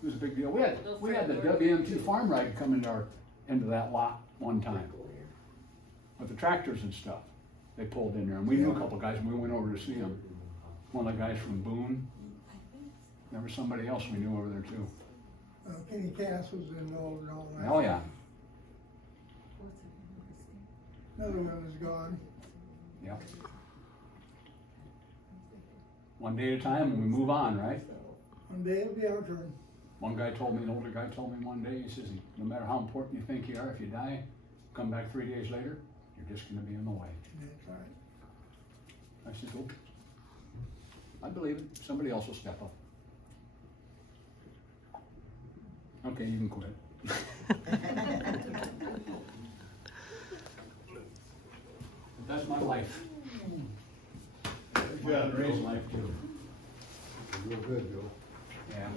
was a big deal. We had the WM2 farm ride come into that lot one time. With the tractors and stuff. They pulled in there and we knew a couple guys and we went over to see them. One of the guys from Boone. There was somebody else we knew over there too. Kenny Cass was involved in all that. Oh yeah. Another one was gone. Yep. One day at a time and we move on, right? One day it'll be our turn. One guy told me, an older guy told me one day, he says, "No matter how important you think you are, if you die, come back 3 days later, you're just going to be in the way." That's right. I said, "Okay. I believe it. Somebody else will step up." Okay, you can quit. But that's my life. Yeah, Ray's life too. Real good, Joe. Yeah.